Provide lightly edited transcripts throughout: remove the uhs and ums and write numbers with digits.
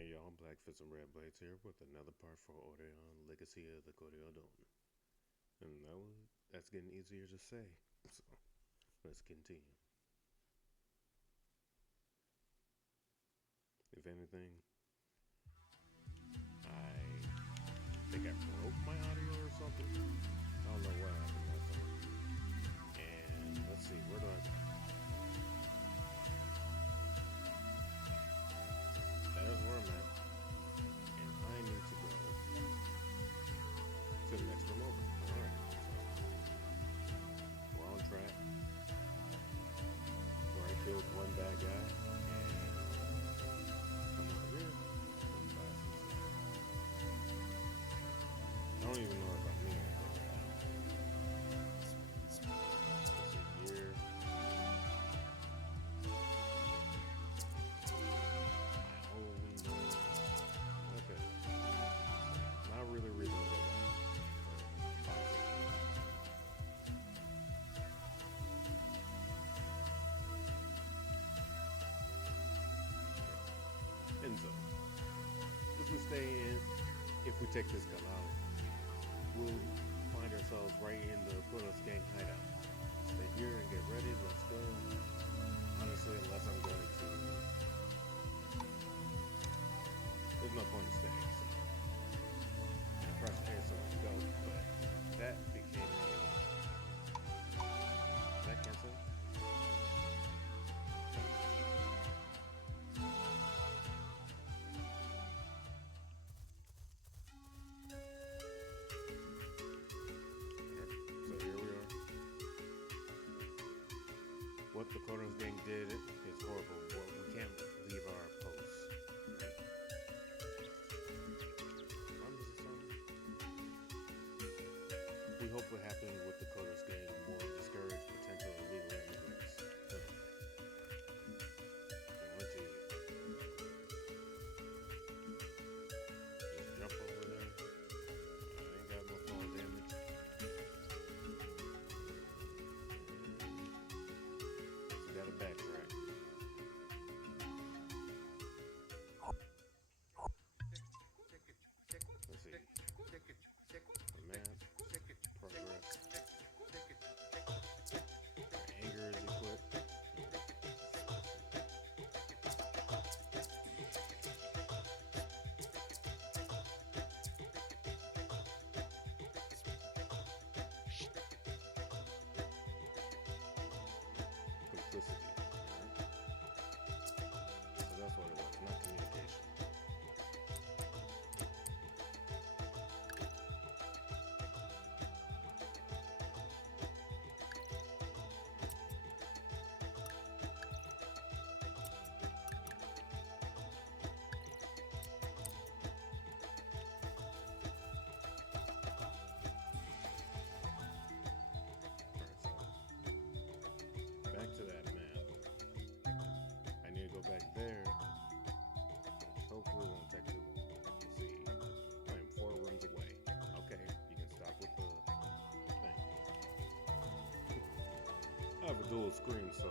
Hey y'all, Black Fist and Red Blades here with another part for Aurion, Legacy of the Aurion. And that's getting easier to say, so let's continue. If anything, I think I broke my audio or something. I don't know what happened that time. And let's see, where do I go? There's where I'm at. And I need to go to the next room over. Alright, so we're on track. Where I killed one bad guy and come over here and buy some stuff. I don't even know if I'm near anything right now. Let's see here. Okay. Not really reading it back. And so, if we stay in, if we take this gun out, we'll find ourselves right in the Kronos gang hideout. Stay here and get ready, let's go. Honestly, unless I'm going to, there's no point in staying, so. I pressed A so let's go, but that became a, that cancel? What the Kronos gang did is horrible, but we can't leave our posts, right? We hope what happened with the Kronos gang will discourage potential illegal immigrants. Just jump over there. I ain't got no fall damage. Got a backtrack. Let's see. The map. Progress. Anger is equipped. Complicity. So that's what it was, not communication. Back to that map. I need to go back there, which hopefully won't take too long. Let's see, I'm 4 rooms away. Okay, you can stop with the thing. I have a dual screen, so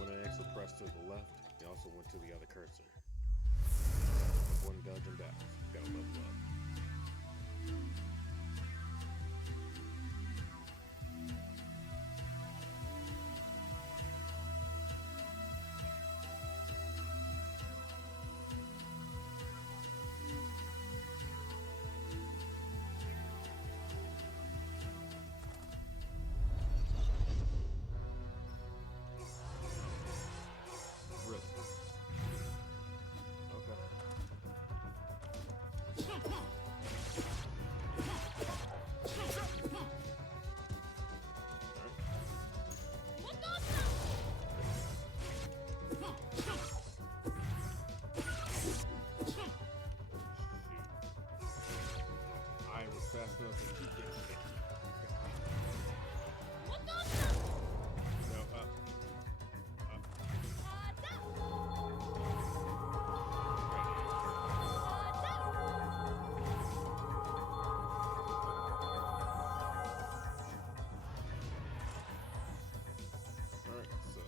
when I actually press to the left, it also went to the other cursor. One dungeon battles, gotta level up. Really? Okay. I was fast enough to keep getting hit. No, Alright, so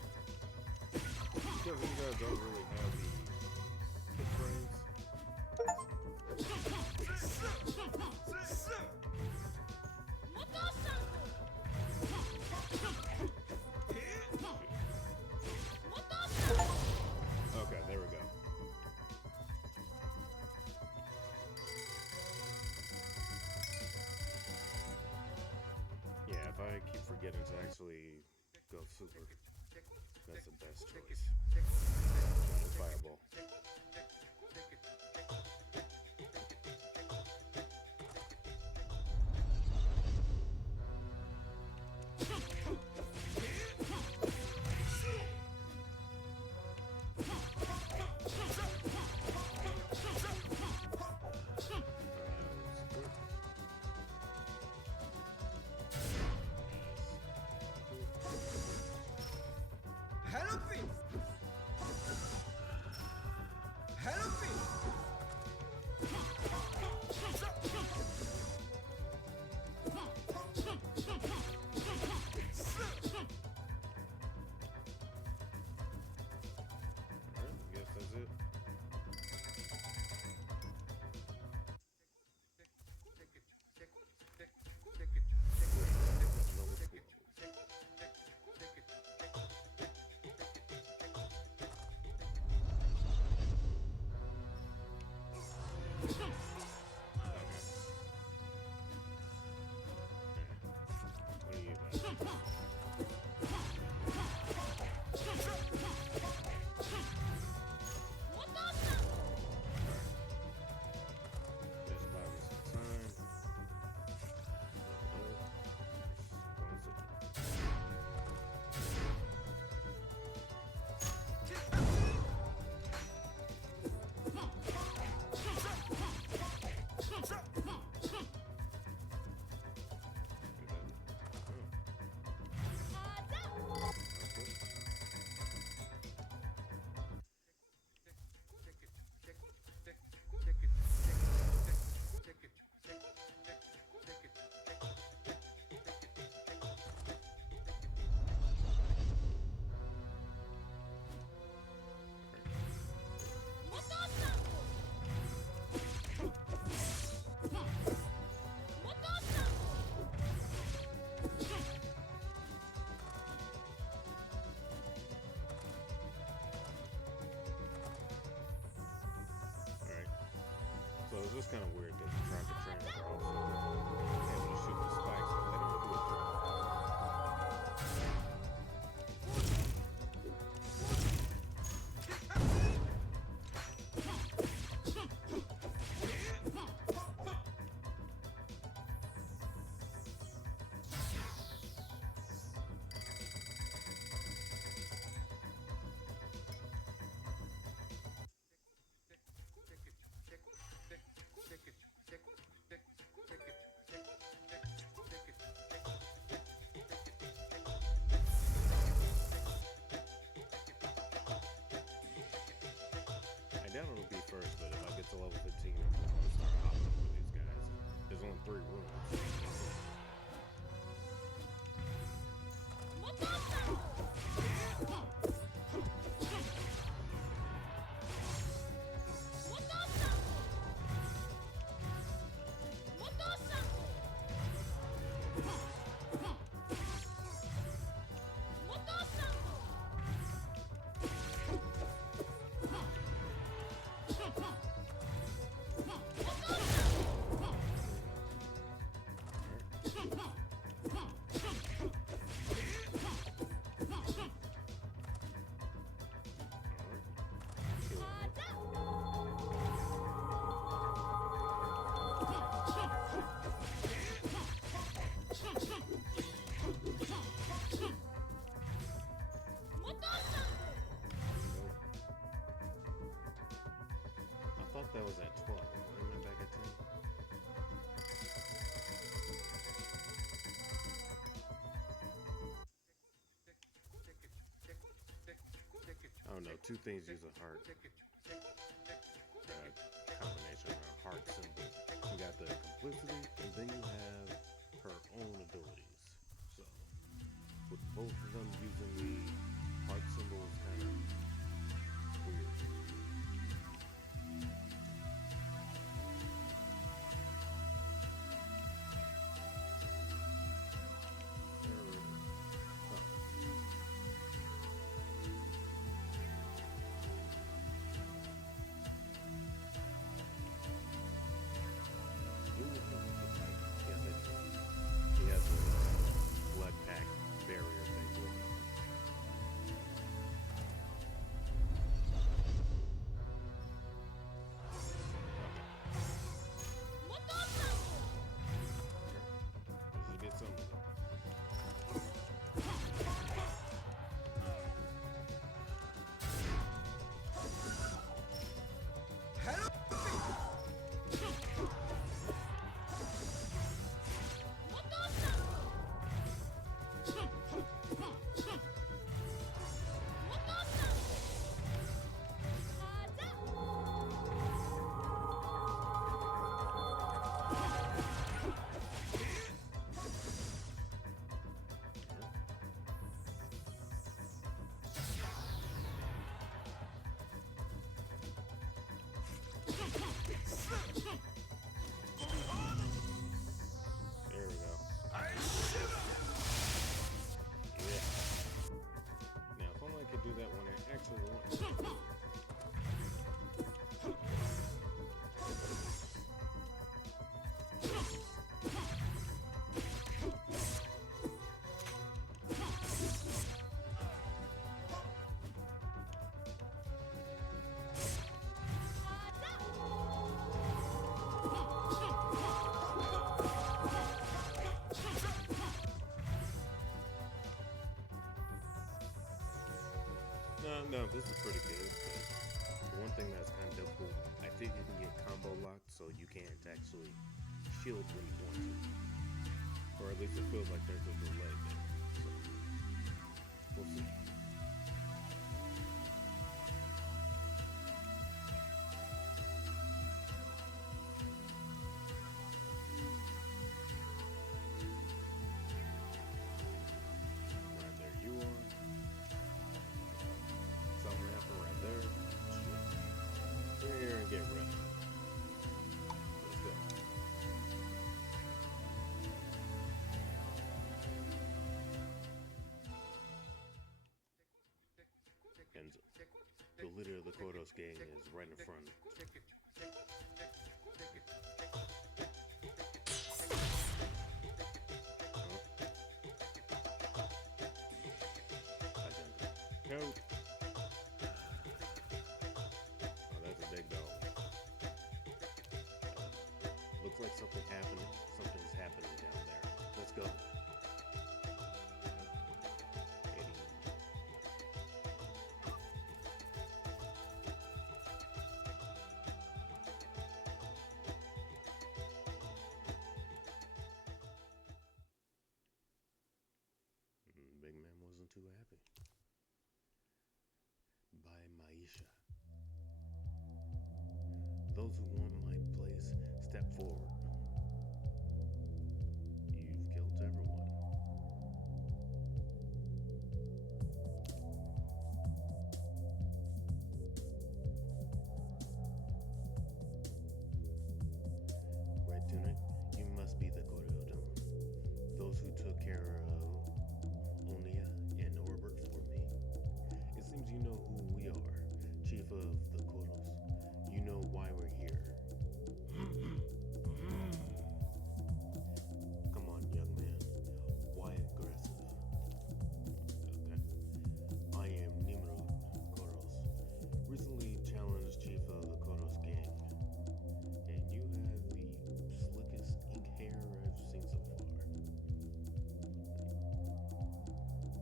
because these guys don't really have the hit frames, to actually go super. That's the best choice. Giant fireball. So it's just kind of weird that the tracker trainers are also able to shoot the spikes, but they don't do it I doubt it'll be first, but if I get to level 15, I'm going to start hopping with these guys. There's only 3 rooms. I thought that was at 12. Why am I back at 10? I don't know. 2 things use a heart combination, a heart symbol. You got the complicity, and then you have her own abilities. So, with both of them using the heart symbol is kind of weird. He has a blood pack so you can't actually shield when you want to. Or at least it feels like there's a delay there. So, we'll see. Right there you are. Something happened right there. Shit. Get here and get ready. Let's go. And the leader of the Kodos gang is right in front. Coat. Oh, that's a big dog. Looks like something's happening down there. Let's go. Big man wasn't too happy. By Maisha. Those who want my place, step forward. You've killed everyone. Red Tunic, you must be the Koryodon. Those who took care of Onia and Orbert for me. It seems you know who we are, Chief of the Kodos. You know why we're here. Come on, young man. Why aggressive? Okay. I am Nimrod Koros. Recently challenged Chief of the Kodos gang. And you have the slickest ink hair I've seen so far.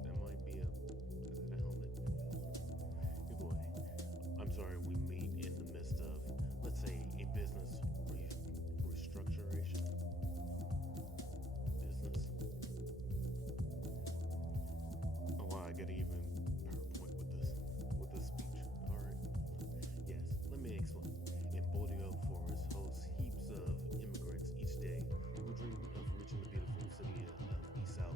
That might be is that a helmet? Either way, I'm sorry we meet in the midst of, let's say, a business restructuration. Business? Oh wow, I gotta even PowerPoint with this speech. Alright. Yes, let me explain. In Bordeaux Forest hosts heaps of immigrants each day who dream of reaching the beautiful city of Isao.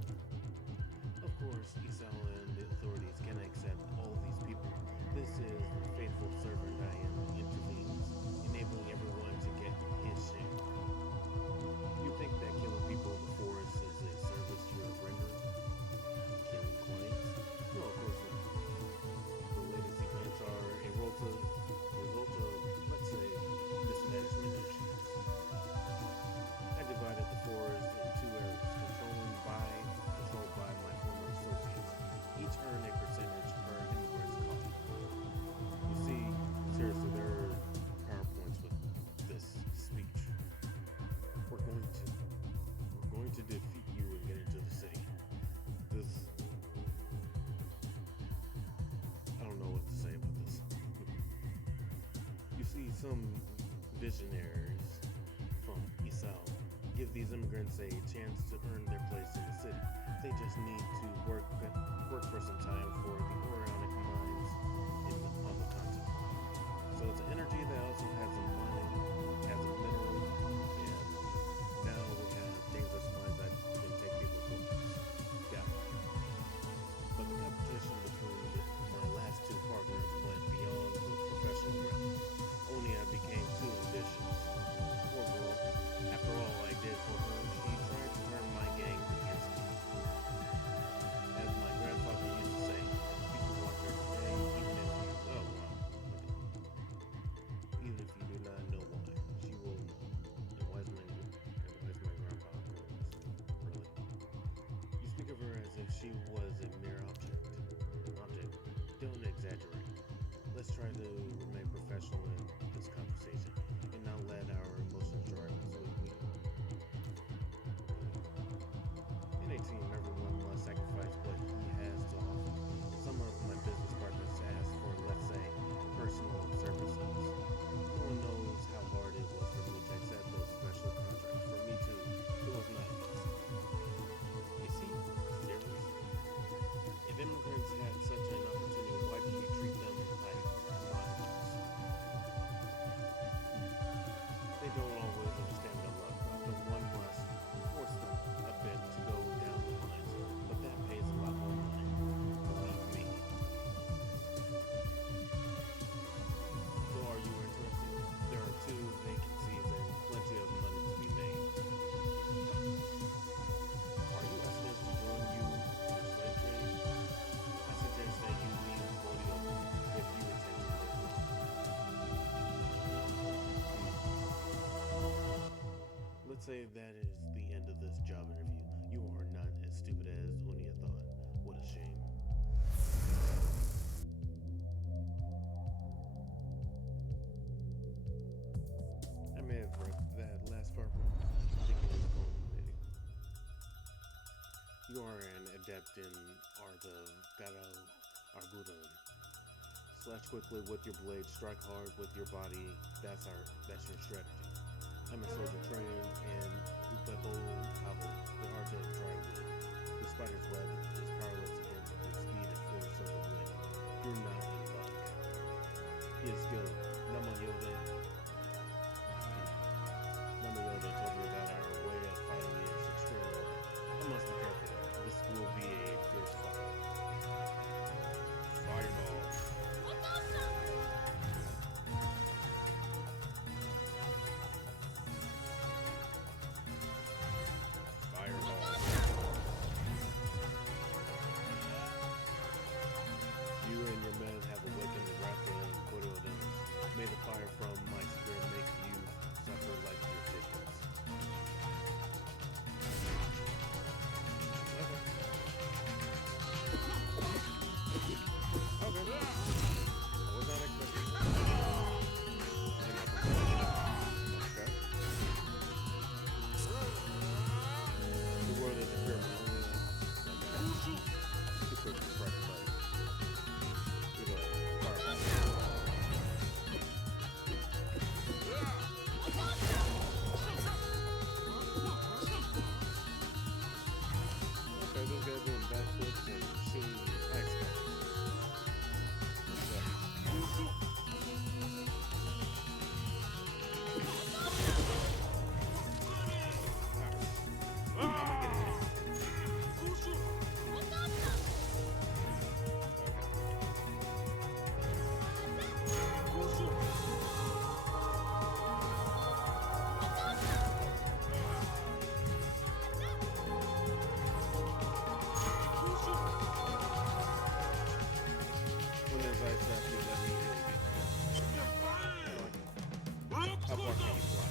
Of course, Isao and the authorities cannot accept all these people. This is the faithful servant I am intervenes, enabling everyone to get his share. You think that killing people in the forest is a service you're rendering? Killing clients? No, of course not. The latest events are a result of, let's say, mismanagement issues. I divided the forest in two areas, controlled by my former associates. Each earn a percentage per immigrant's cost. You see, seriously, there are PowerPoints with this speech. We're going to defeat you and get into the city. I don't know what to say about this. You see, some visionaries from Isao give these immigrants a chance to earn their place in the city. They just need to work for some time for the Aurionic mines on the continent. So it's an energy that also has a mining, has a mineral, and now we have dangerous mines that can take people from us. Yeah. But the competition between my last two partners went beyond the professional realm. Onia became too ambitious. Poor girl. After all I did for her, she tried to turn my gang against me. As my grandfather used to say, people want her today, even if you even if you do not know why, she will know. And wise man grandpa really. You speak of her as if she was a mere object. Don't exaggerate. Let's try to remain professional in this conversation and not let our emotions drive us. In a team, everyone must sacrifice what he has to offer. Some of my business partners ask for, let's say, personal services. No one knows how hard it was for me to Okay, that is the end of this job interview. You are not as stupid as Unia thought. What a shame. I may have read that last part wrong. I think it was culminating. You are an adept in art of Garo Argudan. Slash quickly with your blade, strike hard with your body. That's your strategy. I'm a soldier trained in Upebo Pavel, the art of dry wood. The spider's web is powerless against the speed and force of the wind. You're not in luck. He is skilled. Namayode told me that our way of fighting is extremely. I must be careful. This will be a fierce fight. Fireball. Fireball. You and your men have awakened the wrath of Koryodans. May the fire from my spirit make you suffer like your victims. Okay. I was not expecting that. Okay. The world is a pyramid. Too quick to press the button. Do the fireball. Okay, this guy's doing backflips and shooting ice balls. How far can you fly?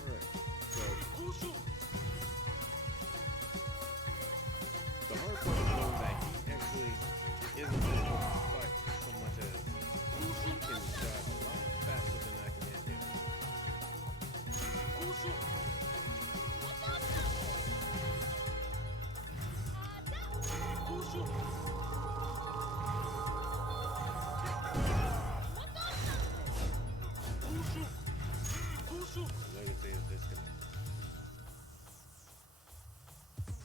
Alright, so the hard part is knowing that he actually isn't able to fight so much as he can drive a lot faster than I can hit him. Legacy is disconnected.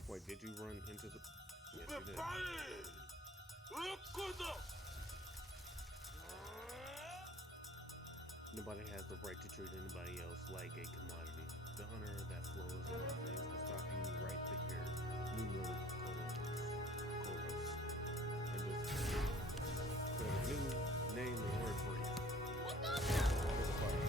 Wait, did you run into the... Yes, you did. Nobody has the right to treat anybody else like a commodity. The honor that flows above things will stop you right here. Numero Koros. And this got a new name and word for you. Here's a fire.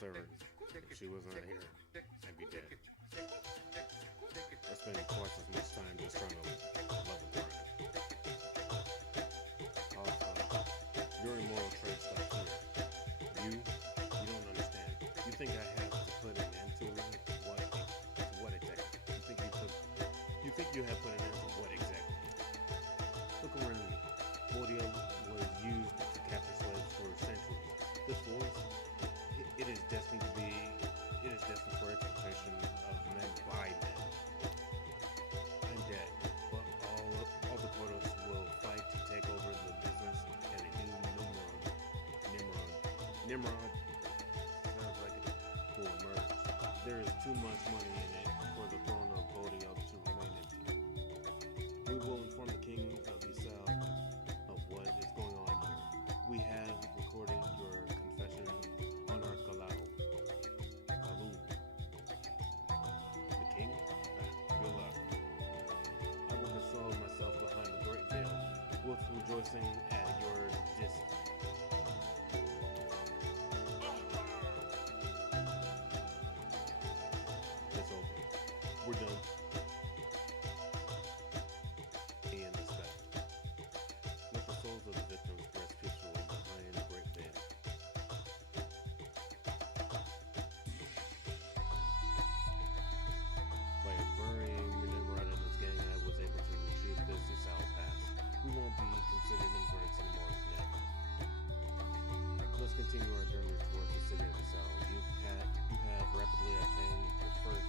servant. If she was not here, I'd be dead. I spend twice as much time just trying to level grind. Also, your immoral traits stop here. You don't understand. You think I have to put an end to what exactly? You think you have put an end to what exactly? Look around you. Audio was used to capture slaves for centuries. This force, it is destined for exploitation of men by men. I'm dead, but all the quotas will fight to take over the business, and a new Nimrod sounds like it will emerge. There is too much money in it for the throne of Bodhi up to remain empty. We will inform the king of Yisrael of what is going on here. We have recorded your confession on our Galu. The king? Good luck. I will console myself behind the great veil, with rejoicing at your It's over. We're done. In this battle. Let the souls of the victims rest peacefully behind the great veil. By burying Nimrod and his gang, I was able to retrieve this Yisrael pass. We won't be considered inverts anymore now. Let's continue our journey towards the city of Yisrael. You have rapidly obtained your first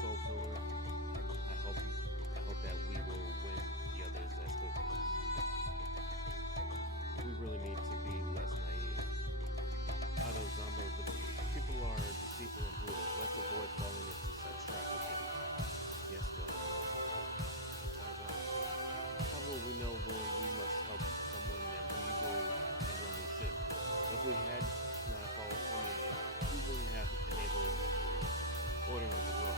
soul pillar. I hope that we will win the others as quickly. We really need to be less naive. Out of Zama, the people are deceitful and brutal. Let's avoid falling into such traps again. Yes, God. How will we know when we must help someone and when we should? If we had not followed Aurion, we wouldn't have enabled Aurion to grow.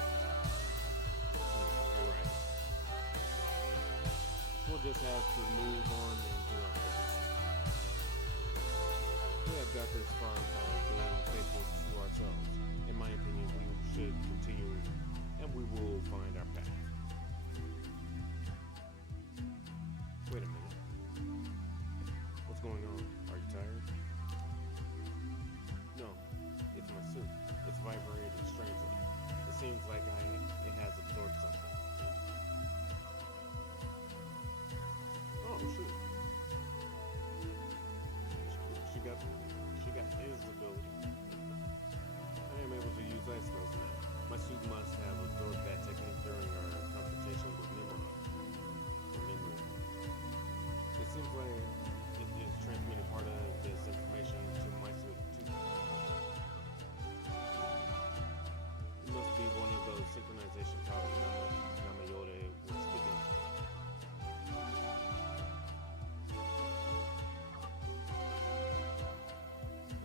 You're right. We'll just have to move on and do our best. We have got this far by being faithful to ourselves. In my opinion, we should continue and we will find our path. Wait a minute. What's going on? Are you tired? No, it's my suit. It's vibrating strangely. It seems like it has absorbed something. Oh, shoot. She got his ability. I am able to use ice spells now. My suit must have absorbed that technique during our confrontation with Nimrod. It seems like it is transmitting part of this information to my suit too. It must be one of those synchronization powers Namayode was speaking.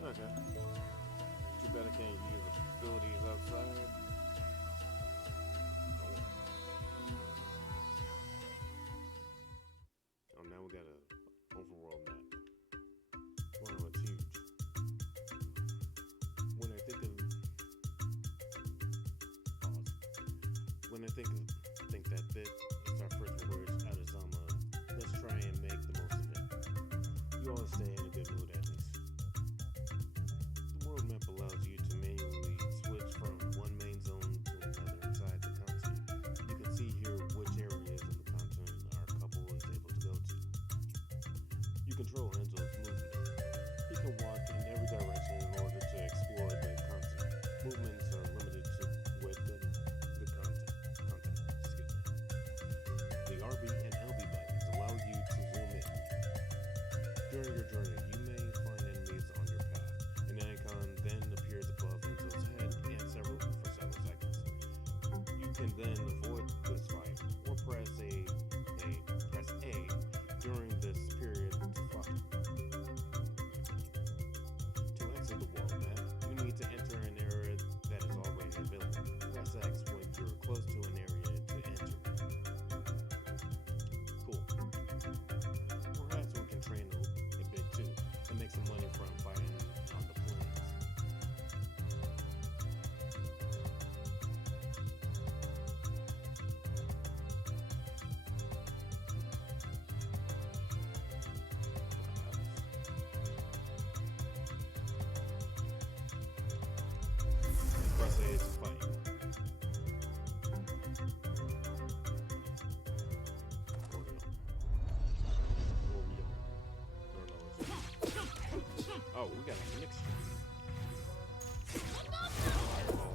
Okay. Too bad I can't use the abilities outside. Oh, now we got a overworld map. Wow, it's huge. When I think that bit, it's our first words out of Zama. Let's try and make the most of it. You always stay in a good mood at least. The world map allows you to manually switch from one main zone to another inside the continent. You can see here which areas of the continent our couple is able to go to. You control Enzo's movement. He can walk in every direction in order to explore the continent. Movements are limited to within the continent. The RB and LB buttons allow you to zoom in. During your journey, you may find enemies on your path. An icon then appears above Enzo's head and for several seconds. You can then avoid this fight or press A during this period to fight. To exit the wall map, you need to enter an area that is already available. Press X when you're close to an area to enter. Cool. Perhaps we can train a bit too and make some money from fighting on the plains. say it's a fight. Aurion. Aurion. I don't know what's it. Oh, we got a mixture. Fireball.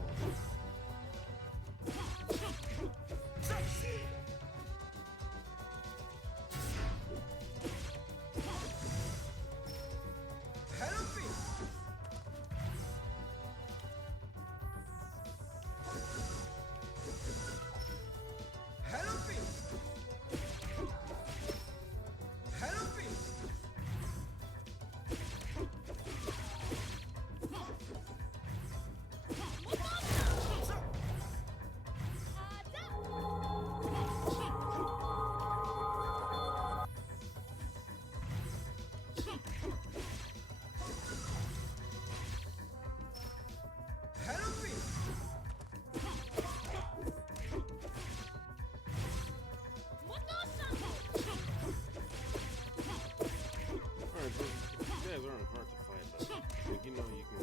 Guys aren't hard to fight, but like, you know, you can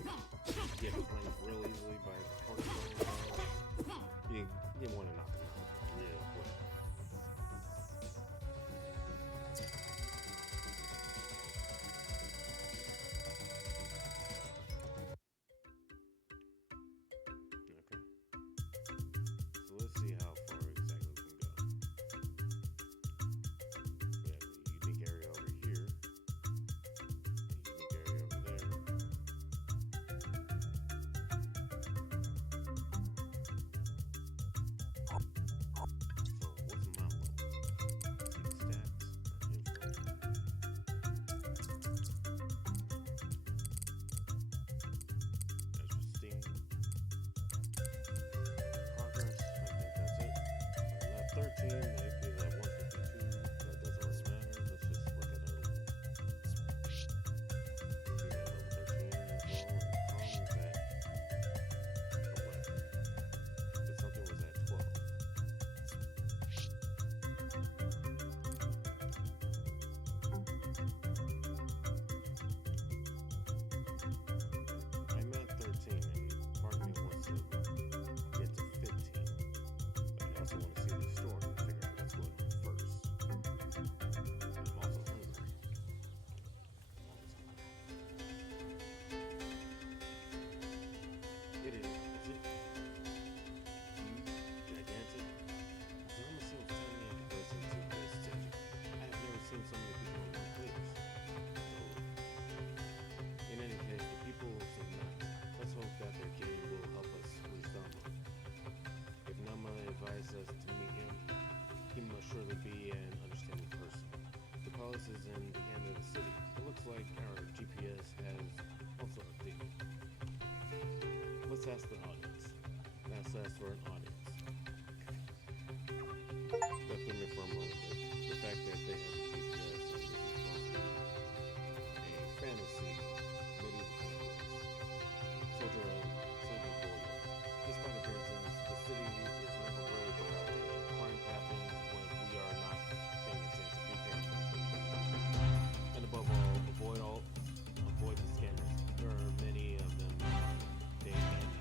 get flanked real easily by hardcore. You want to knock them out real quick. Okay. So let's see how far exactly we can go. We have a unique area over here. Area over there. So what's my level? See stats or info. That's for Steam. Progress, I think that's it. I'm at 13, the AP is at 152. That doesn't really matter. Let's just look at our level. It is. Is it huge, gigantic? So I'm seeing tiny in comparison to this stage. I have never seen so many people in one place. So, in any case, the people seem nice. Let's hope that their king will help us reach Nama. If Nama advises us to meet him, he must surely be an understanding person. The palace is in the end of the city. It looks like our GPS has also updated. Let's ask the audience. Let's ask for an audience. That threw me for a moment. The fact that they have a GPS and this is supposed to be a fantasy medieval kind of place. Soldier Boy. Despite appearances, the city is never really without danger. Crime happens when we are not paying attention. Be careful. And above all, avoid the scammers. There are many of them. Day and night.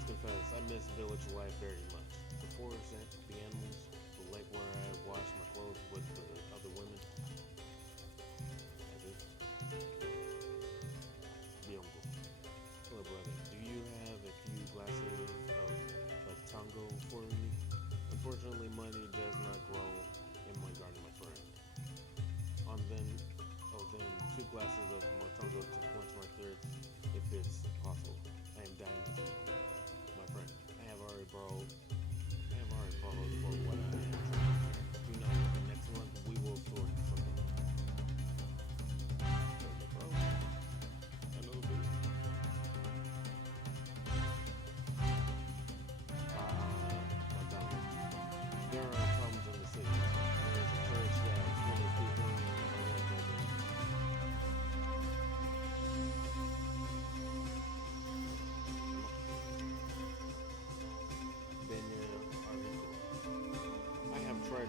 Confess, I miss village life very much. The forest, the animals, the lake where I washed my clothes with the other women. That's it. Biongo. Hello, brother. Do you have a few glasses of Batango for me? Unfortunately, money does not grow in my garden, my friend. Then 2 glasses of Batango to quench my thirst, if it's possible. I am dying. My friend, I have already borrowed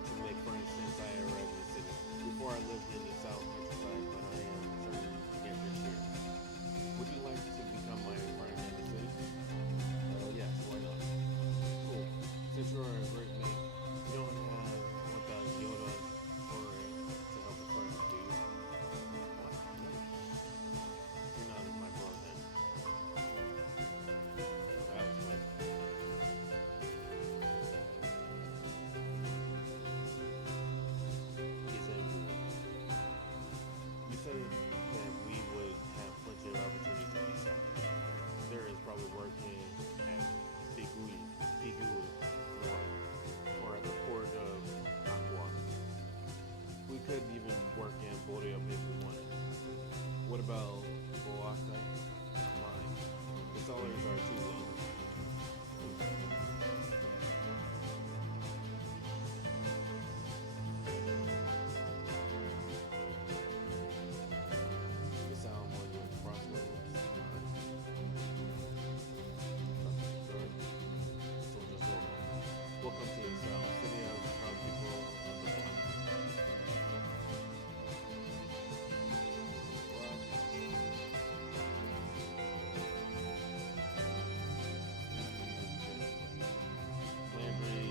to make friends since I arrived in the city. Before I lived in the south countryside, but I am certain to get rich here. Would you like to become my friend in the city? Yes, why not? Cool. Since you're a great mate, you don't have 1,000 Yoda or to help a friend, do you? What? No. You're not my bro then. That was quick. He's in. You said that we would have plenty of opportunity to be south. There is probably working at Figui, or at the port of Aqua. We could even work in Bordeaux if we wanted. What about Boakai? Not mine. The salaries are too low. The sound when you're crossroads. Welcome to the South City of the proud people of the planet. Landry,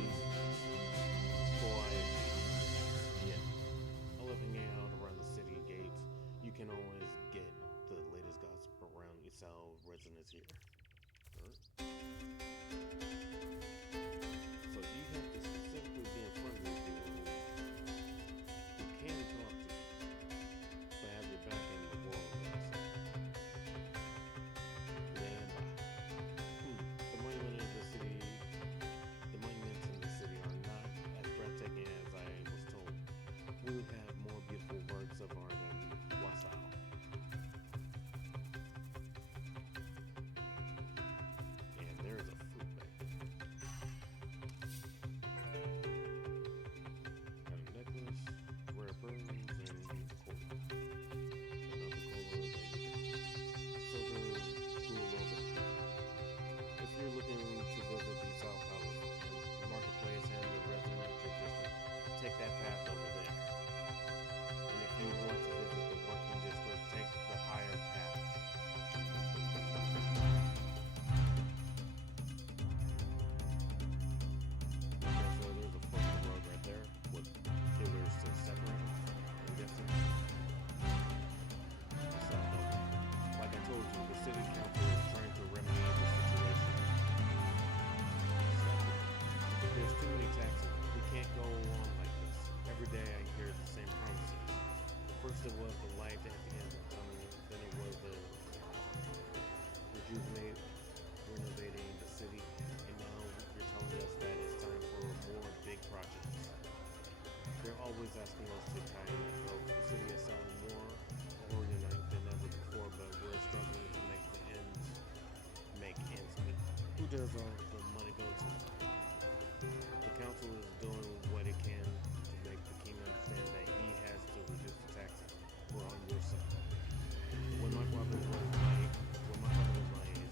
boy, yeah. I love hanging out around the city gates. You can always get the latest gossip around Isao residents here. Sure. So you have to specifically be in front of these people who can talk to you, but have your back in the wall. The monuments in the city are not as breathtaking as I was told. We would have more beautiful works of art in Wasau. And there is a fruit back there. Got a necklace, rare pearls, and cola. Another cola that if you're looking to visit the South Palace, the marketplace, and the residential district, take that path over there. And if you want to visit the working district, take the higher path. Okay, so there's a fork in the road right there with pillars to separate, I'm guessing. So, like I told you, the city council is trying to remedy the situation. So, there's too many taxes. We can't go on like this. Every day I hear the same promises. First it was the light at the end of the tunnel, then it was the renovating the city, and now you're telling us that it's time for more big projects. They're always asking us to tighten the belt. The city is selling more Aurion than ever before, but we're struggling to make ends meet. Who does all the money go to? The council is doing what it can to make the king understand that he has to reduce the taxes. We're on your side. When my father was my age,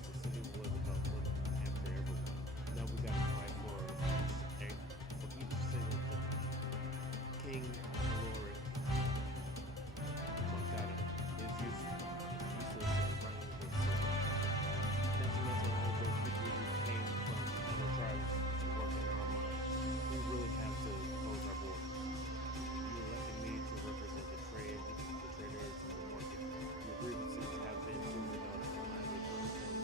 the city was about looking after everyone. Now we gotta fight for each single thing. King Lord Makata is useless in running the city. Not to mention all those people who came from other tribes to work in our mines. We really have to close our borders. You elected me to represent the traders in the market. Your grievances have been proven out and I will bring them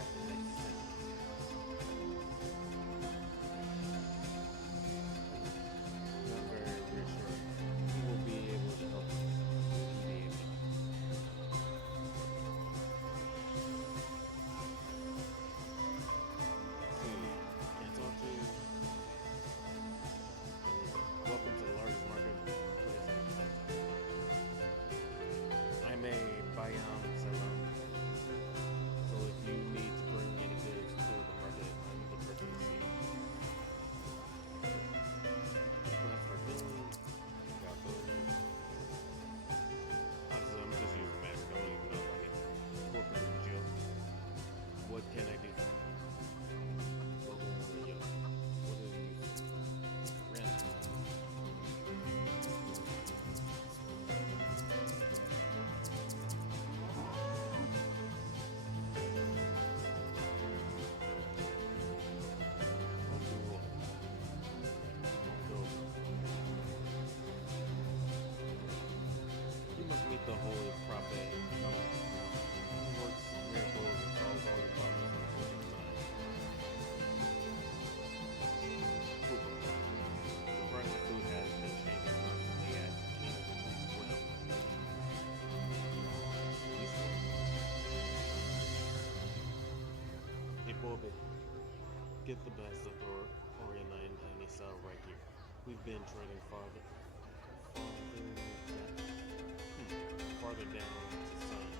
at the next sentence. Not very reassuring. Okay, get the best of Aurion and Esau right here. We've been trading farther down to sun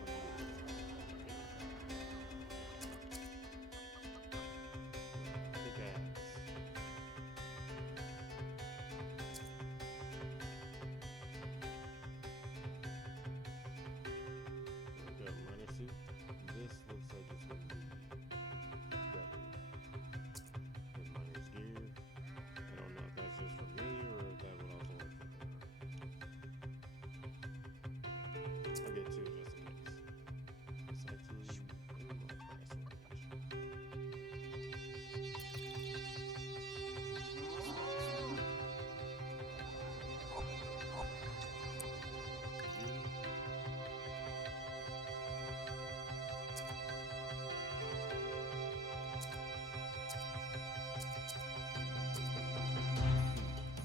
for years. Okay. We got minor suit. This looks like it's going to be better. With miner's gear. I don't know if that's just for me or if that would also work for her. I'll get two just in case. It's actually in the price range.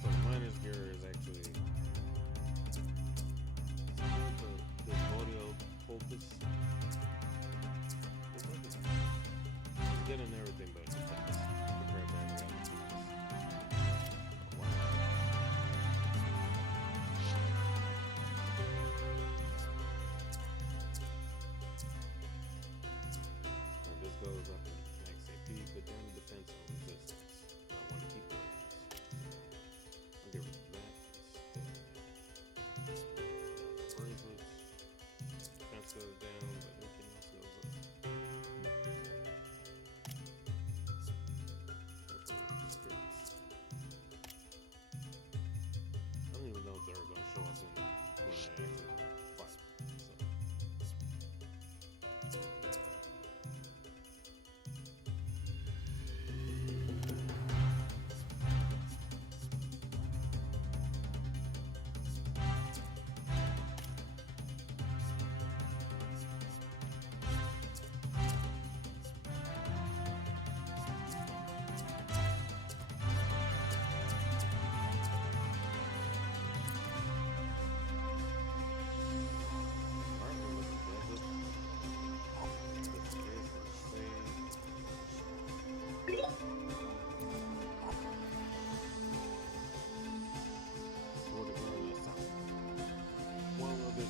So miner's gear is actually the audio focus. Looks like it's good in everything but defense compared to every other piece. Oh, wow. Now this goes up in max AP, but then defense or resistance. I want to keep those. I'll get rid of that instead. Now for bracelets, defense goes down, but everything else goes up. Skirts. I don't even know if they're going to show us in when I actually fight. So.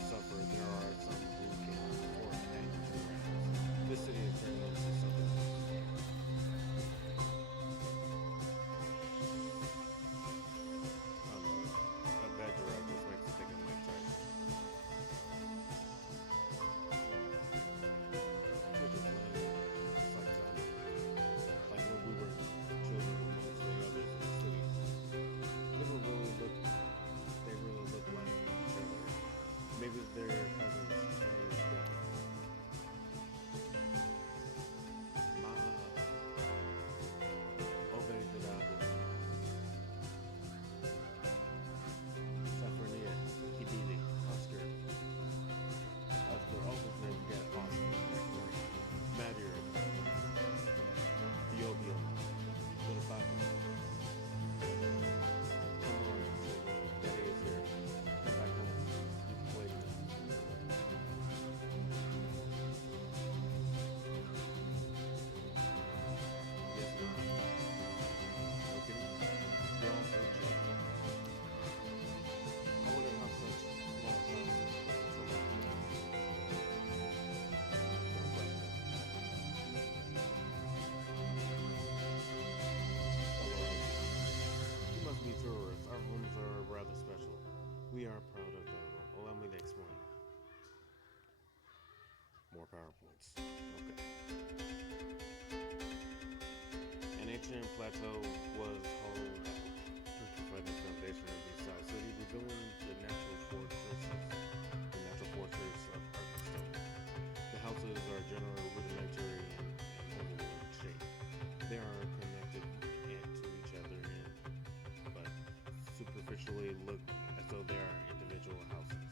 Suffer, there are some who can afford that. This city is turning into something a bad giraffe just makes me think of Mike Tyson. It's like when we were children amongst the others in the city. They really look like each other. Maybe they're cousins. Ma Obey the Dado. Safrania, Kibili, Oscar. Oscar's name, we got Oscar. Madir. Diobio. Little Papi. Come on, Daddy is here. Come back home. You can play with him. Yes, ma'am. Okay. You're all so cheap. I wouldn't have such small sizes. So don't question it. You must be tourists. Our rooms are rather special. We are proud of them. Allow me to explain. More PowerPoints. Okay. An ancient plateau was hollowed out to provide the foundation of the South City, revealing the natural fortress of Arkenstone. The houses are generally rudimentary and oval in shape. They are connected to each other, but superficially look as though they are individual houses.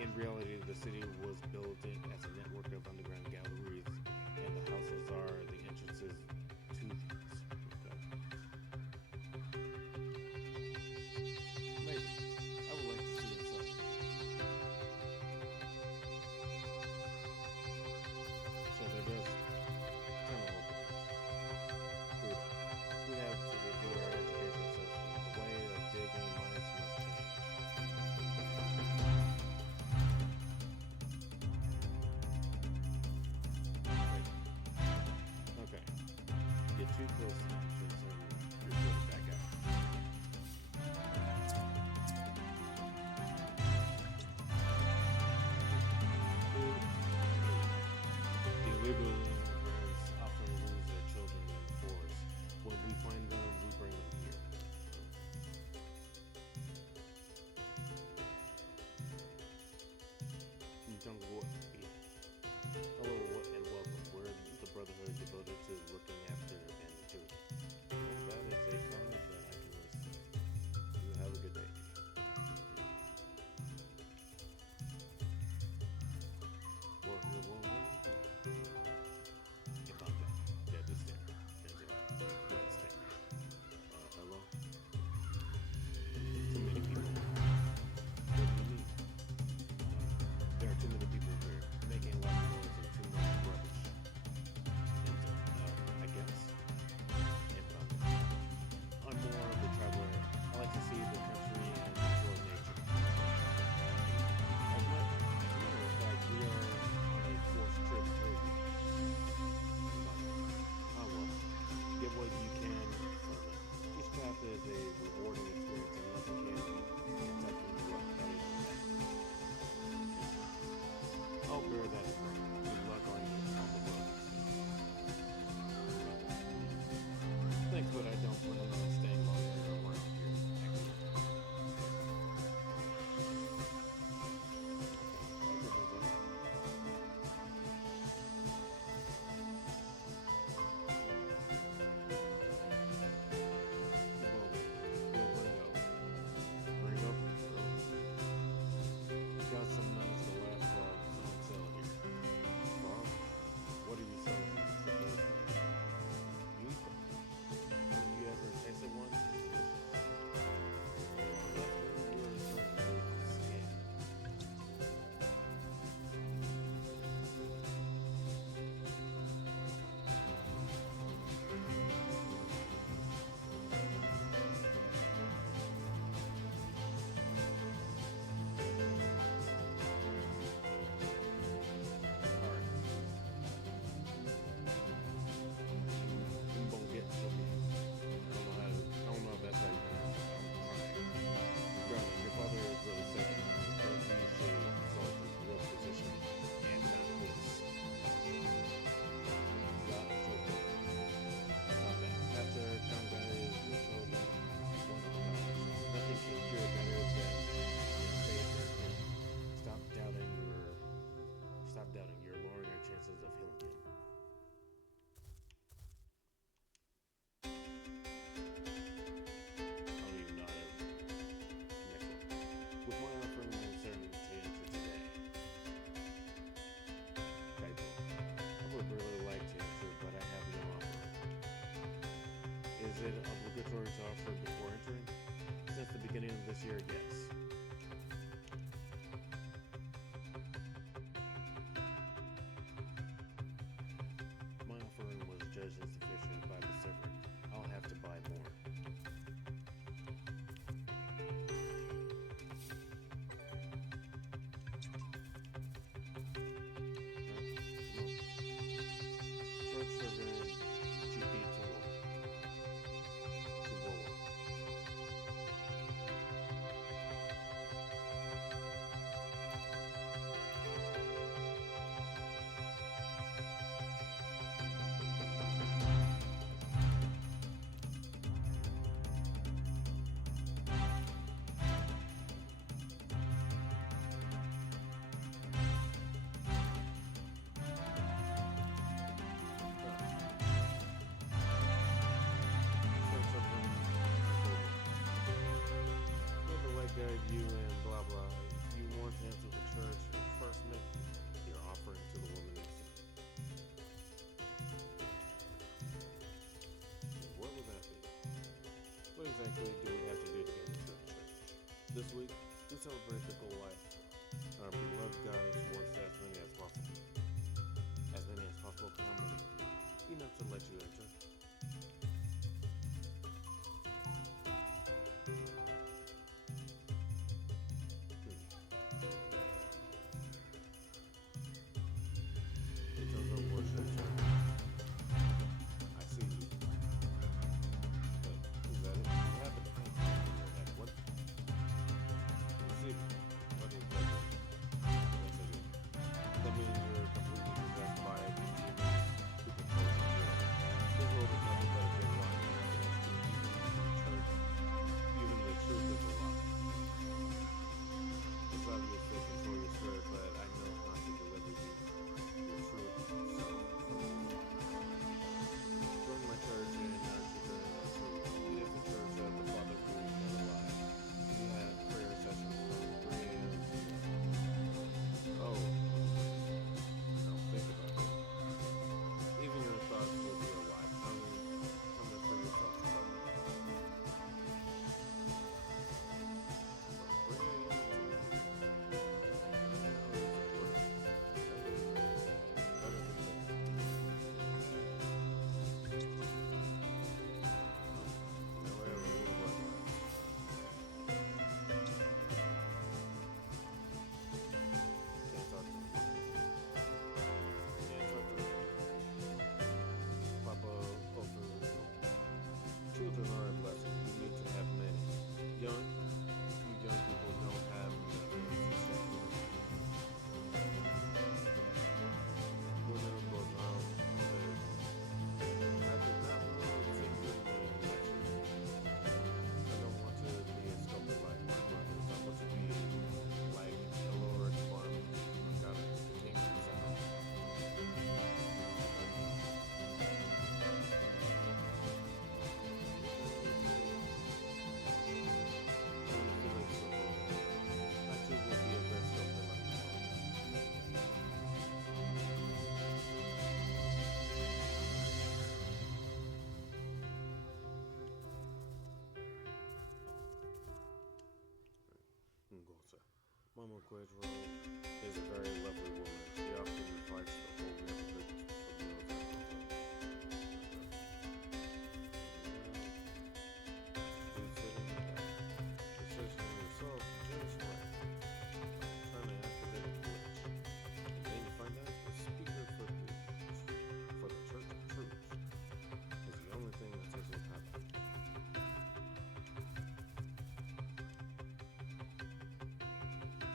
In reality, the city was built as a network of underground galleries, and the houses are the entrances to these. Okay. Amazing. I would like to see inside. too close to the entrance and you're good back out. The illegal immigrants often lose their children in the forest. When we find them, we bring them here. Jungle, hello and welcome. We're the Brotherhood devoted to looking after abandoned children. Well, that is a cause that I can respect. You have a good day. Warrior will if I'm back. Dead is there. There's a what's there. Hello? Too many people. What do you mean? There are too many people here, making a lot of noise and too much rubbish. And I guess, if I'm more of a traveler, I like to see the country and enjoy nature. As a matter of fact, we are on a forced trip through. Oh well, get what you can from it. Each path is a rewarding experience and nothing can be Kentucky what that is on that. I'll bear that in mind. Good luck on the road. Thanks, but I don't plan on staying longer around here. Got some nice glass frogs on sale here. Frog? What are you selling? You eat them? Have you ever tasted one? You're a certain scam. Alright. Won't get to me. I don't know if that's how you pronounce it. I'm trying. Your father is really sick. You should consult his real physician and not this. God, stop that. After combat is the shoulder, one of the guys. Nothing can cure better than faith or him. Stop doubting. You're lowering our chances of healing him. I don't even know how to. Next one. With my offering, I'm certain to enter today. Typo. I would really like to enter, but I have no offering. Is it obligatory to offer before entering? Since the beginning of this year, yes. My offering was judged insufficient by the server. I'll have to buy more. Church server GP to Woa. Guide you and blah blah. If you want to enter the church, first make your offering to the woman next to you. What would that be? What exactly do we have to do to get into the church? This week, we celebrate the goal life. Our beloved God wants as many as possible. As many as possible, how many? Enough to let you enter. In terms of worship, I see you. Mama Quadro is a very lovely woman. She often invites the whole neighborhood for meals at her home. Dude sitting in the back. It says to yourself, just right. Trying to activate a glitch. And then you find out the speaker for the Church of Truth is the only thing that doesn't happen.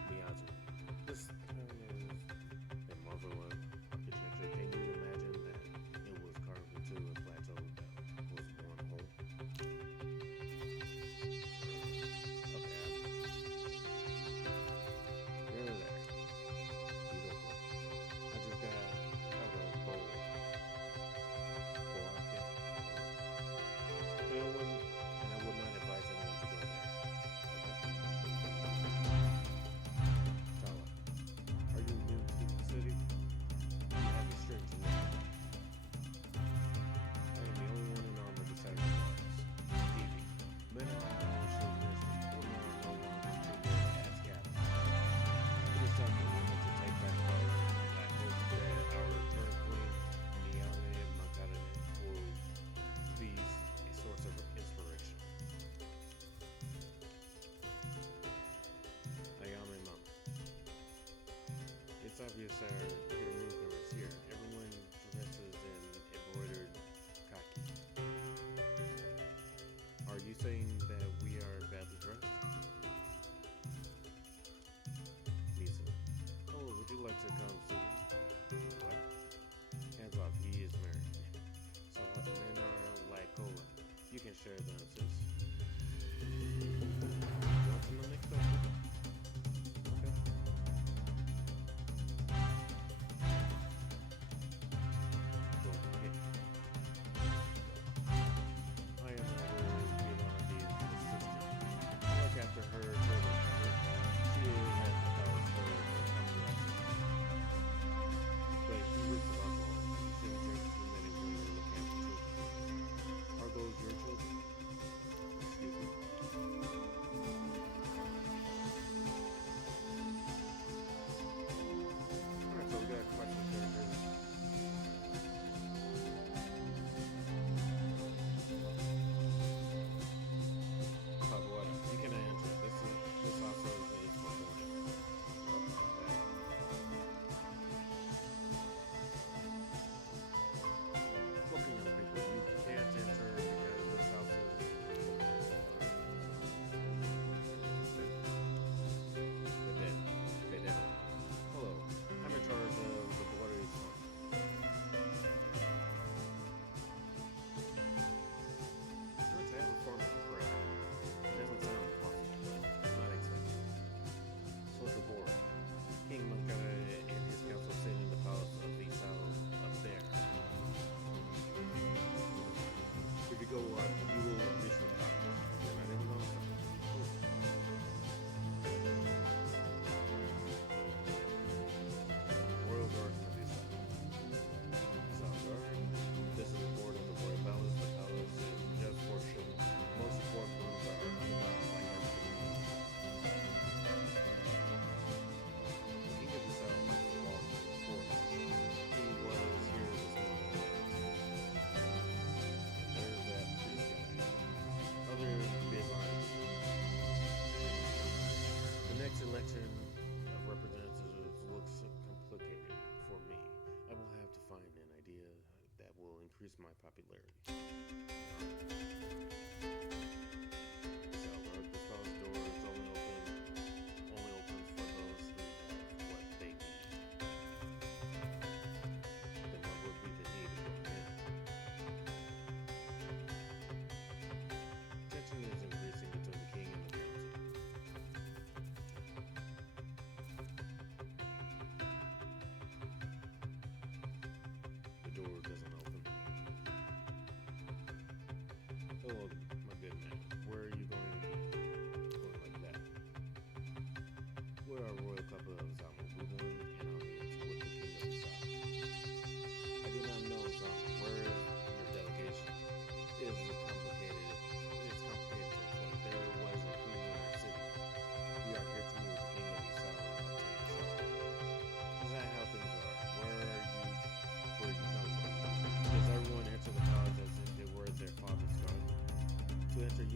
Miyazu. This town is a marvel of architecture. Can you imagine that it was carved into a plateau that was one hole? Okay, you're there. Beautiful. I just got out of bowl. And I would not advise anyone to go there. Tala, are you new to the city? You have a strange look. I am the only one in armor besides yours. Stevie. Men are all chauvinistic. Women are no longer treated as cattle. It is time for women to take back power, and I hope that our current queen, Miyame Makarene, will be a source of inspiration. Ayame Mama. It's obvious there are newcomers here. Everyone dresses in embroidered khaki. Are you saying that we are badly dressed? Misa. Oh, would you like to come see? What? Hands off, he is married. So men are like cola. You can share them, sis. Want some unexpected? Okay. Go ahead. I am Beyonce's assistant. I look after her children. She has the powers for amniosis. But he reeks of alcohol. You shouldn't drink too many when you're looking after children. Are those your children?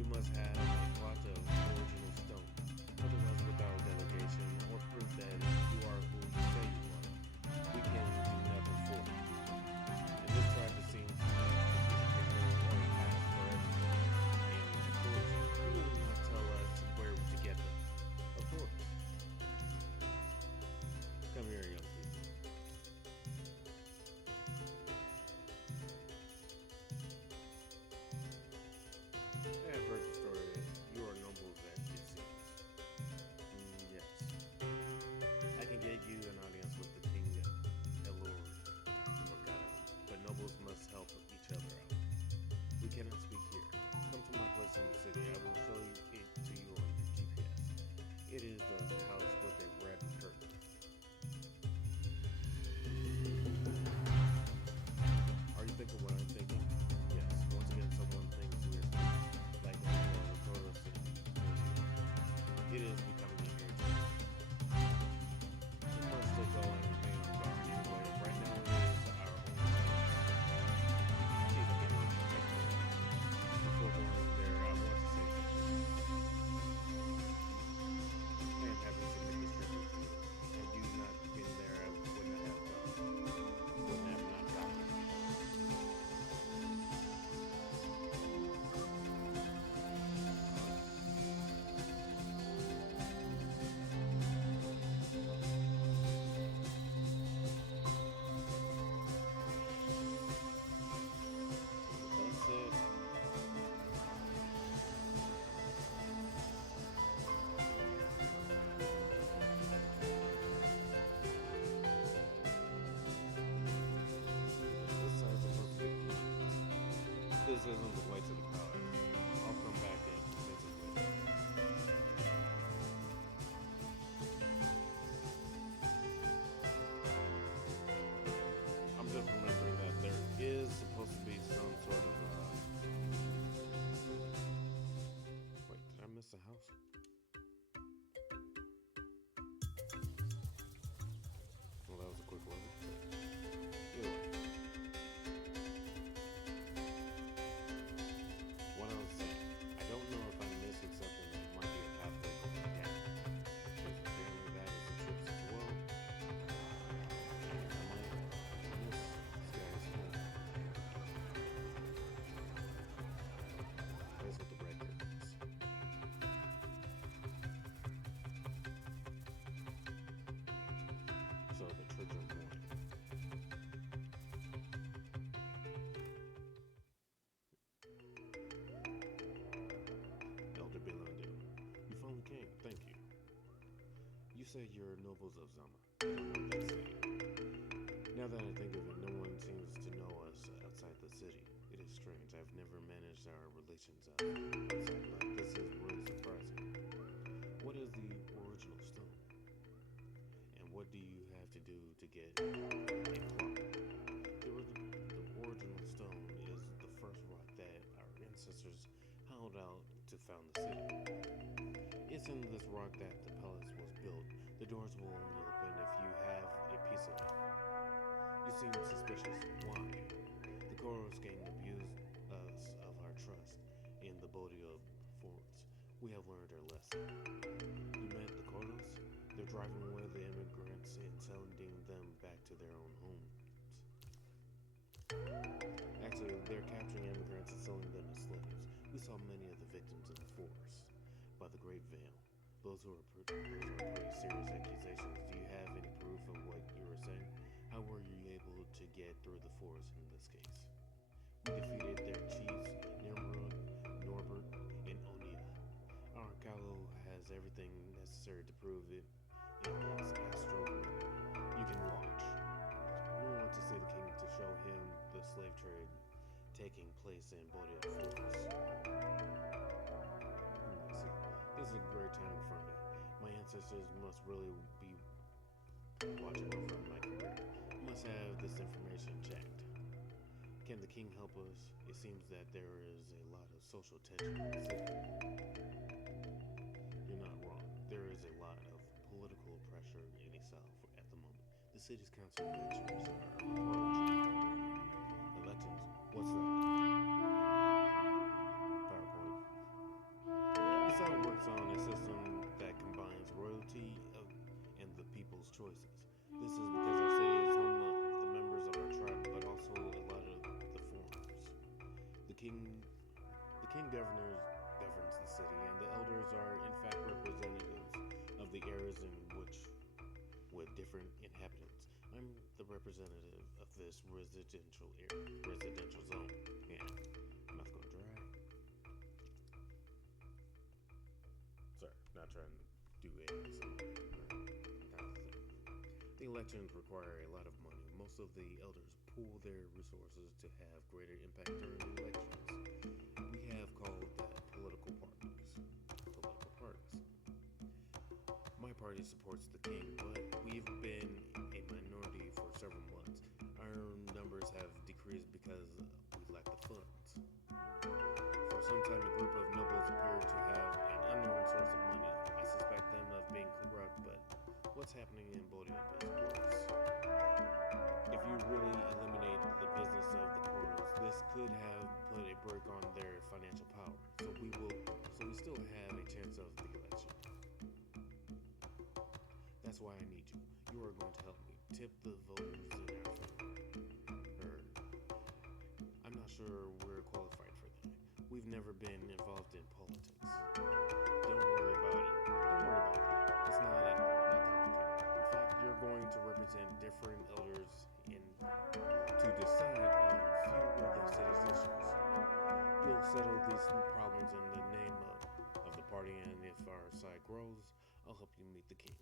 You must have a plot of original stone. Otherwise, without delegation or proof that you are who you say you are, we can do nothing for you. And this tragedy seems to me a piece of paper or a path for everything. And of course, you will not tell us where to get them. Of course. Come here, young people. I have heard the story that you are noble that it seems. Yes. I can get you an audience with the king, Elor, or God, but nobles must help each other out. We cannot speak here. Come to my place in the city. I will show it to you on your GPS. It is the house with a red curtain. Are you thinking what I'm thinking? Yes. Once again, someone thinks we're like a photo city. It is becoming irritating. We must still go and remain on guard anyway. Right now, it is our only chance. Please get me to take me. Before going there, I want to say something. I am happy to make this trip with you. Had you not been there, I wouldn't have gone. Wouldn't have not gotten. That's it. This side's supposed to be closed. This isn't the way to the palace. I'll come back and visit later. I'm just remembering that there is supposed to be some sort of wait, did I miss a house? Well, that was a quick one. Either way, what I was saying, I don't know if I'm missing something that might be a pathway going down. Because apparently that is the troops as well. And I might miss this guy's home. Place with the red curtains. So the trigger warning. Elder Belundu, you finally came. Thank you. You say you're nobles of Zama. I don't know what that's saying. Now that I think of it, no one seems to know us outside the city. It is strange. I've never managed our relations outside, but this is really surprising. What is the original stone? And what do you have to do to get a clock? The original stone is the first rock that our ancestors hollowed out to found the city. It's in this rock that the palace was built. The doors will only open if you have a piece of it. You seem suspicious. Why? The Koros gang abused us of our trust in the Bodio forts. We have learned our lesson. You met the Koros? They're driving away the immigrants and sending them back to their own homes. Actually, they're capturing immigrants and selling them as slaves. We saw many of the victims in the forest by the Great Veil. Those are pretty serious accusations. Do you have any proof of what you were saying? How were you able to get through the forest in this case? We defeated their chiefs, Nimrod, Norbert, and Onia. Our Kalo has everything necessary to prove it in his astral room. You can watch. We want to see the king to show him the slave trade taking place in Bodia Forest. See, this is a great time for me. My ancestors must really be watching over my career. I must have this information checked. Can the king help us? It seems that there is a lot of social tension in the city. You're not wrong. There is a lot of political pressure in the south at the moment. The city's council elections are approaching. Elections? What's that? PowerPoint. choices. This is because our city is home of the members of our tribe, but also a lot of the foreigners. The king, the king governs the city, and the elders are in fact representatives of the areas in which with different inhabitants. I'm the representative of this residential zone. Yeah, mouth going dry. Sorry, not trying to do ASMR. The elections require a lot of money. Most of the elders pool their resources to have greater impact during the elections. We have called that political parties. My party supports the king, but we've been a minority for several months. Our numbers have decreased because we lack the funds. For some time, a group of nobles appear to have an unknown source of money. I suspect them of being corrupt, but what's happening in Bodiop is worse. If you really eliminate the business of the portals, this could have put a break on their financial power. So we still have a chance of the election. That's why I need you. You are going to help me tip the voters in our favor. I'm not sure we're qualified for that. We've never been involved in politics. Don't worry about it. It's not complicated. In fact, you're going to represent different elders to decide on few of the city's issues. You'll settle these problems in the name of the party, and if our side grows, I'll help you meet the king.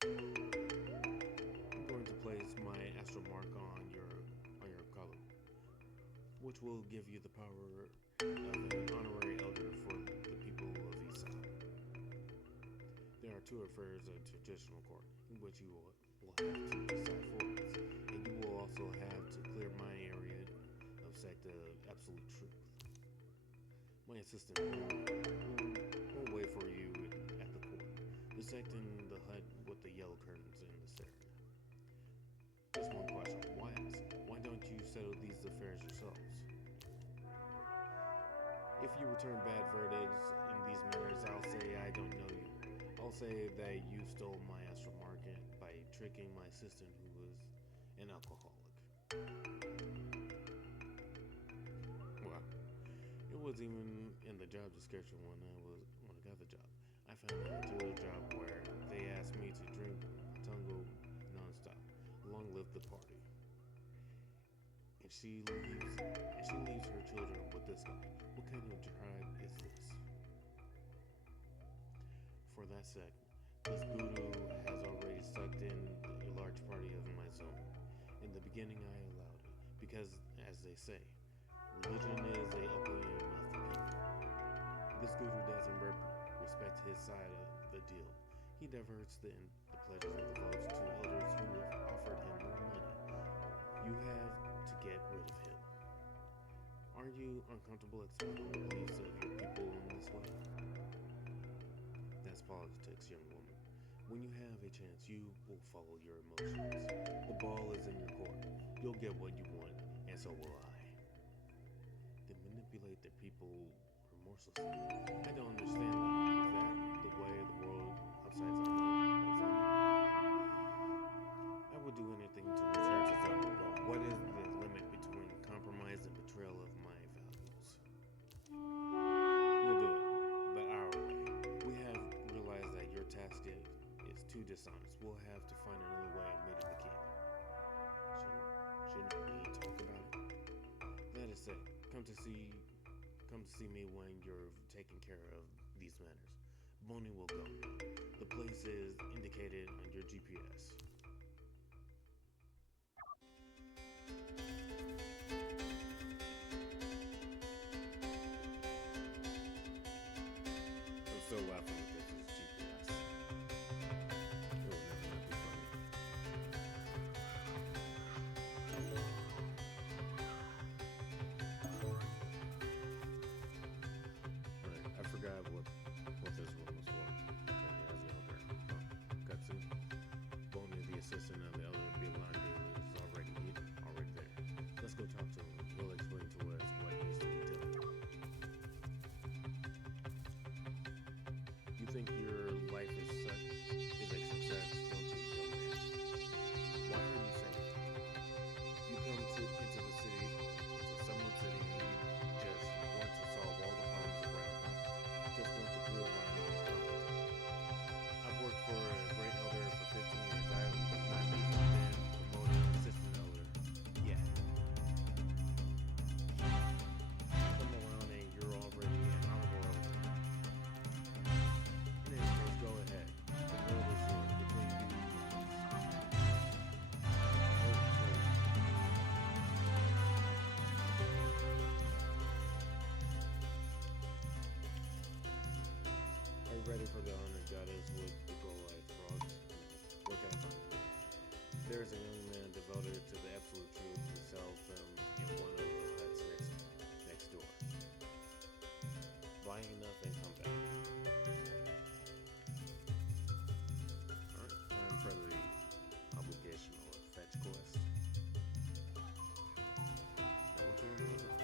I'm going to place my astral mark on your collar, which will give you the power of an honorary elder for the people of Eastside. There are two affairs of traditional court in which you will have to decide for us, and you will also have to clear my area of sect of absolute truth. My assistant will wait for you at the court. The sect in the hut with the yellow curtains in the center. Just one question. Why don't you settle these affairs yourselves? If you return bad verdicts in these matters, I'll say I don't know you. I'll say that you stole my astral market by tricking my assistant who was an alcoholic. Well, it was even in the job description when I got the job. I found a material job where they asked me to drink Tango nonstop. Long live the party. And she leaves her children with this guy. What kind of tribe is this? For that sec, this guru has already sucked in a large party of my zone. In the beginning I allowed it, because as they say, religion is a opium of the people. This guru doesn't respect his side of the deal. He diverts the pledges of the votes to elders who have offered him more money. You have to get rid of him. Aren't you uncomfortable explaining the beliefs of your people in this way? That's politics, young woman. When you have a chance, you will follow your emotions. The ball is in your court. You'll get what you want, and so will I. They manipulate their people remorselessly. I don't understand that. Is that the way the world outside Zama? I would do anything to return to Zama, but what is the limit between compromise and betrayal of my values? We'll do it, but our way. We have realized that your task is too dishonest. We'll have to find another way of meeting the king. Shouldn't we talk about it? Let us say, come to see me when you're taking care of these matters. Bonnie will go. The place is indicated on your GPS. I'm still laughing because it's GPS. It will never not be funny. Alright, I forgot what this one was for. Okay, as the elder. Cutscene. Bonnie, the assistant of the elder Biolandi, is already there. Let's go ready for the honored goddess with the Goliath frogs? Where can I find them? There's a young man devoted to the absolute truth who sells them in one of the huts next door. Buy enough and come back. Alright, time for the obligation or fetch quest. Now which one was it?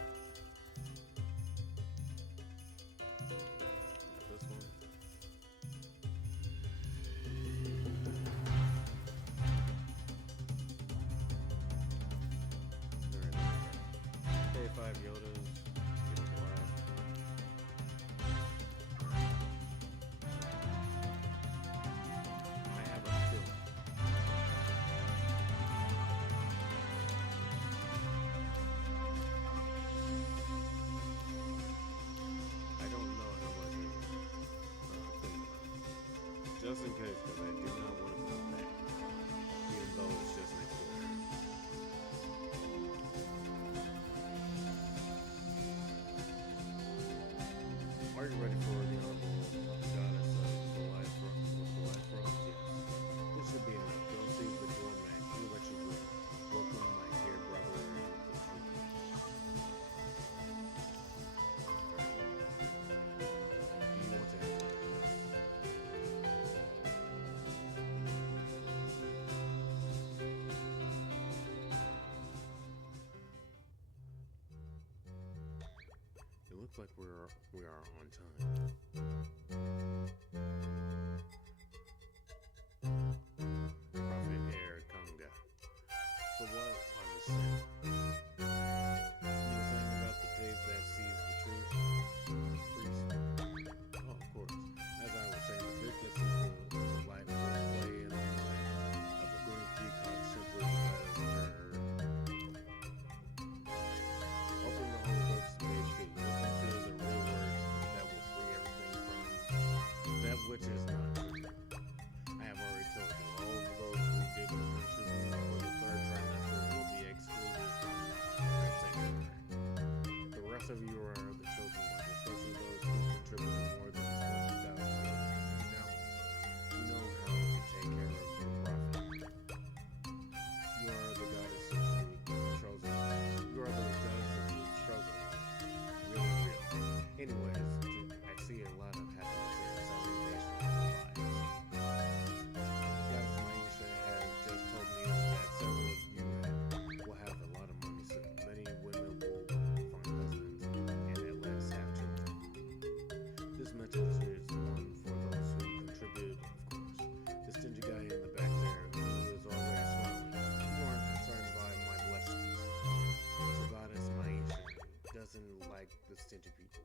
Now this one. Pay 5 Yodas, get a Goliath. I have a feeling. I don't know how much it is. Just in case, because I do not want to come back. Even though it's just next door. Are you ready for the honorable goddess of Goliath frogs? Yes. This should be enough. Don't see the doormat. He'll let you through. Welcome, my dear brother in the truth. Do you want to enter? It looks like we are on time. Prophet Air Conga. So what I was saying. You were saying about the pig that sees the truth. Priest. Oh, of course. As I was saying, the pig that sees the light will play in the mind of a green peacock simply because her. Open the whole book's page 2. Listen to the real words that will free everything from that which is not true. I have already told you, all of those who didn't contribute for the third trimester will be excluded from that sanctuary. The rest of you are the chosen ones, especially those who contributed more than 20,000 dollars. Now, you know how to take care of your prophet. You are the goddess of truth, chosen. You are the goddess of truth, chosen. Really real. Anyways, I see a lot of happiness and salvation in your lives. Goddess Maisha has just told me that several of you will have a lot of money soon. Many women will find husbands and at last have children. This message is one for those who contributed, of course. The stingy guy in the back there who is already smiling. You aren't concerned by my blessings. So Goddess Maisha doesn't like the stingy people.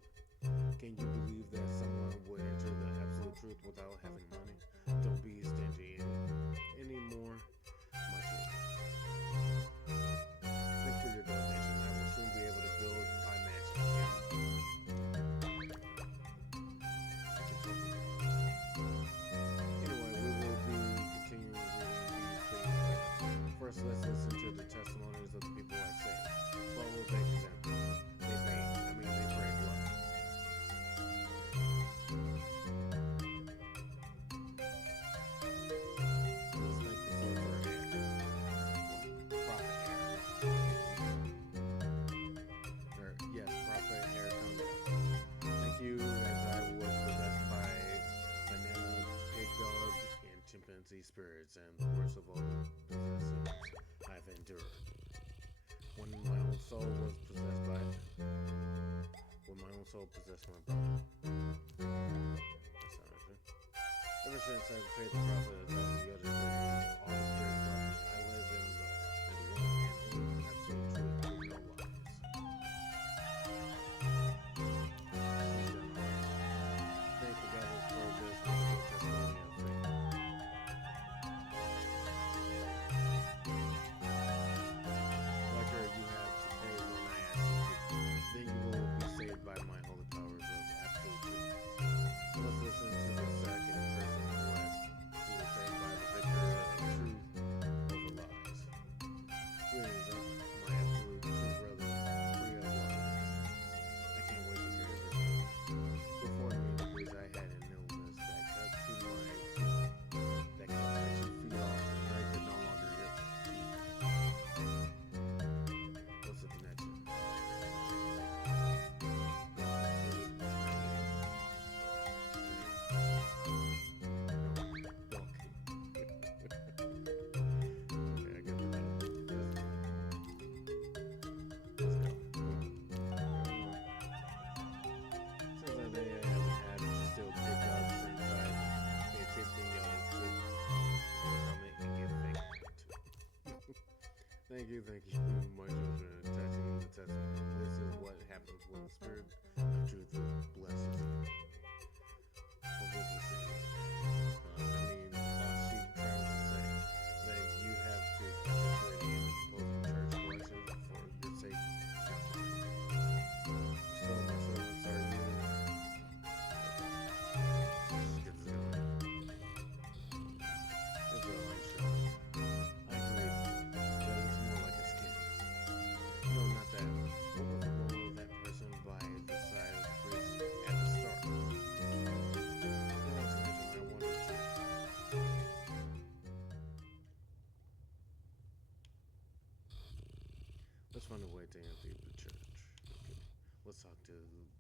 Can you believe that someone would enter the absolute truth without having money? Don't be stingy anymore, my children. Thanks for your donation. I will soon be able to build my mansion again. Anyway, we will be continuing reading these things later. First, let's listen to the testimonies of the people I saved. Follow their example. They pray blood. Let's make this over here. Prophet Air. Yes, Prophet Air Conga. Thank you, as I was possessed by banana, pig dog, and chimpanzee spirits, and the worst of all possessions I've endured. When my own soul was possessed by when my own soul possessed my brother. That's not right. Ever since I've paid the prophet a thousand yodas for all the spirits left me, I live in the one and only absolute truth with no lies. Thank the goddess for this wonderful testimony of faith. Like her, you have to pay when I ask you to. Then you will be saved by my holy powers of absolute truth. Let's listen to the second person who was saved by the victor of truth you thank you, my children, attaching the testament. This is what happens when the spirit of truth blesses you. What was it saying? Lost sheep trying to say that you have to participate in opposing church collections for your sake, not mine. So my servants are you. Let's get this going. Let's go, I'm sure. I agree. That looks more like a skin. No, not that. What was the role of that person by the side of the priest at the start? Now that's original. I wonder too. Let's find a way to empty the church. Okay. Let's talk to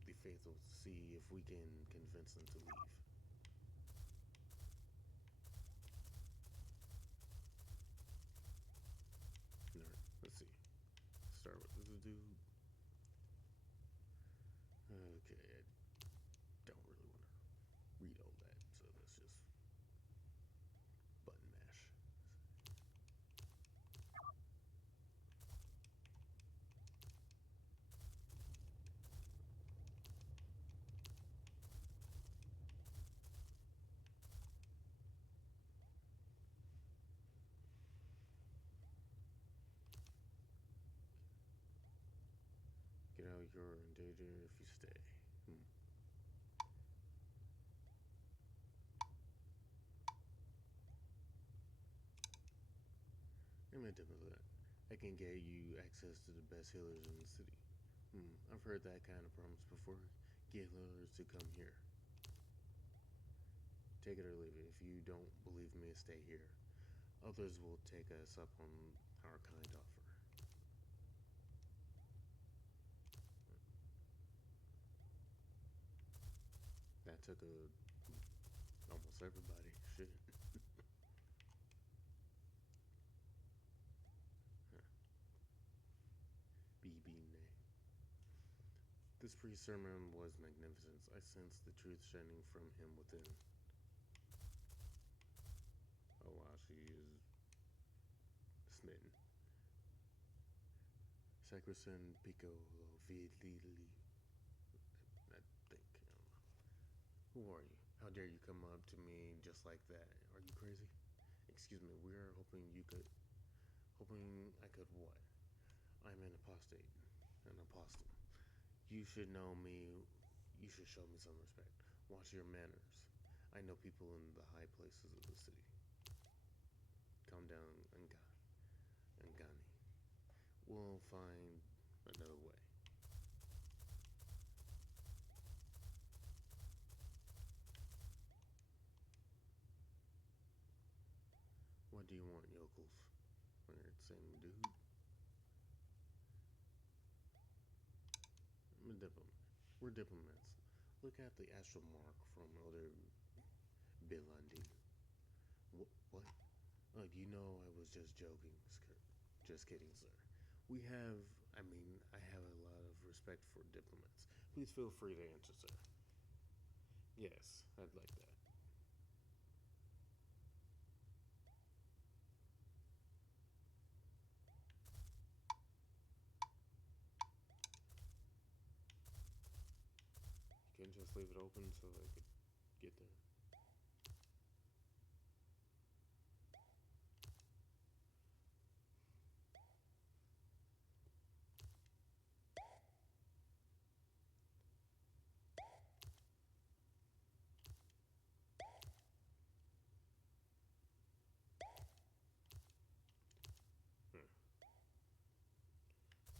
the faithful to see if we can convince them to leave. Alright, let's see. Start with this dude. Okay, I don't really want to read all that, so let's just button mash. Get out, you're in danger if you stay. I'm into that. I can get you access to the best healers in the city. I've heard that kind of promise before. Get healers to come here. Take it or leave it. If you don't believe me, stay here. Others will take us up on our kind offer. That took almost everybody. Shit. BB Nay. This priest's sermon was magnificent. I sensed the truth shining from him within. Oh wow, she is smitten. Sacrosan Piccolo Vidili. I think. Who are you? How dare you come up to me just like that? Are you crazy? Excuse me, we are hoping you could. Hoping I could what? I'm an apostate. An apostle. You should know me. You should show me some respect. Watch your manners. I know people in the high places of the city. Calm down, Angani. We'll find another way. What do you want, yokels? We're the same dude. I'm a diplomat. We're diplomats. Look at the astral mark from other Bilandi. What? You know I was just joking, sir. Just kidding, sir. I have a lot of respect for diplomats. Please feel free to answer, sir. Yes, I'd like that. You can just leave it open so I could get there.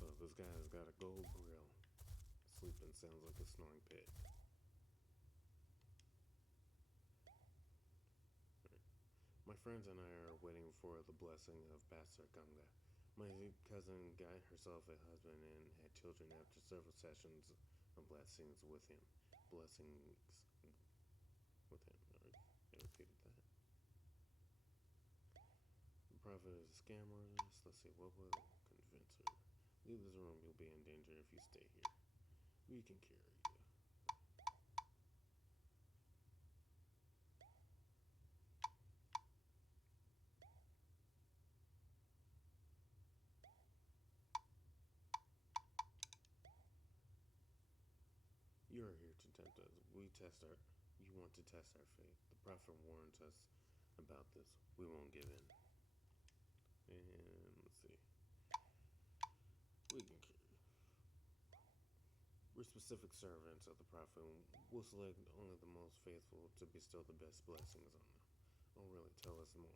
So this guy's got a gold grill. Sleeping sounds like a snoring pig. My friends and I are waiting for the blessing of Pastor Ganga. My cousin got herself a husband and had children after several sessions of blessings with him. Blessings with him. I repeated that. The prophet is a scammer. Let's see, what will convince her? Leave this room, you'll be in danger if you stay here. We can carry you. to tempt us. You want to test our faith. The prophet warns us about this. We won't give in. And let's see. We're specific servants of the prophet. We'll select only the most faithful to bestow the best blessings on them. Oh, really? Tell us more.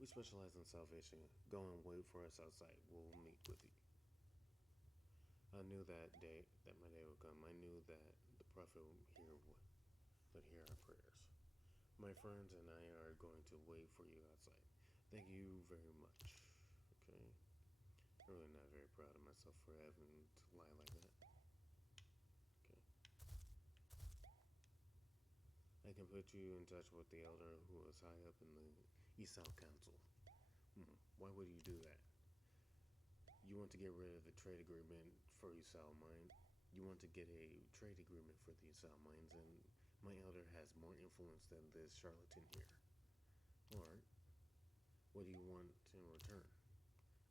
We specialize in salvation. Go and wait for us outside. We'll meet with you. I knew that my day would come. I knew that the prophet would hear our prayers. My friends and I are going to wait for you outside. Thank you very much. Okay. I'm really not very proud of myself for having to lie like that. Okay. I can put you in touch with the elder who is high up in the Esau Council. Why would you do that? You want to get rid of the trade agreement for Esau mine. You want to get a trade agreement for the Esau mines, and my elder has more influence than this charlatan here. Alright. What do you want in return?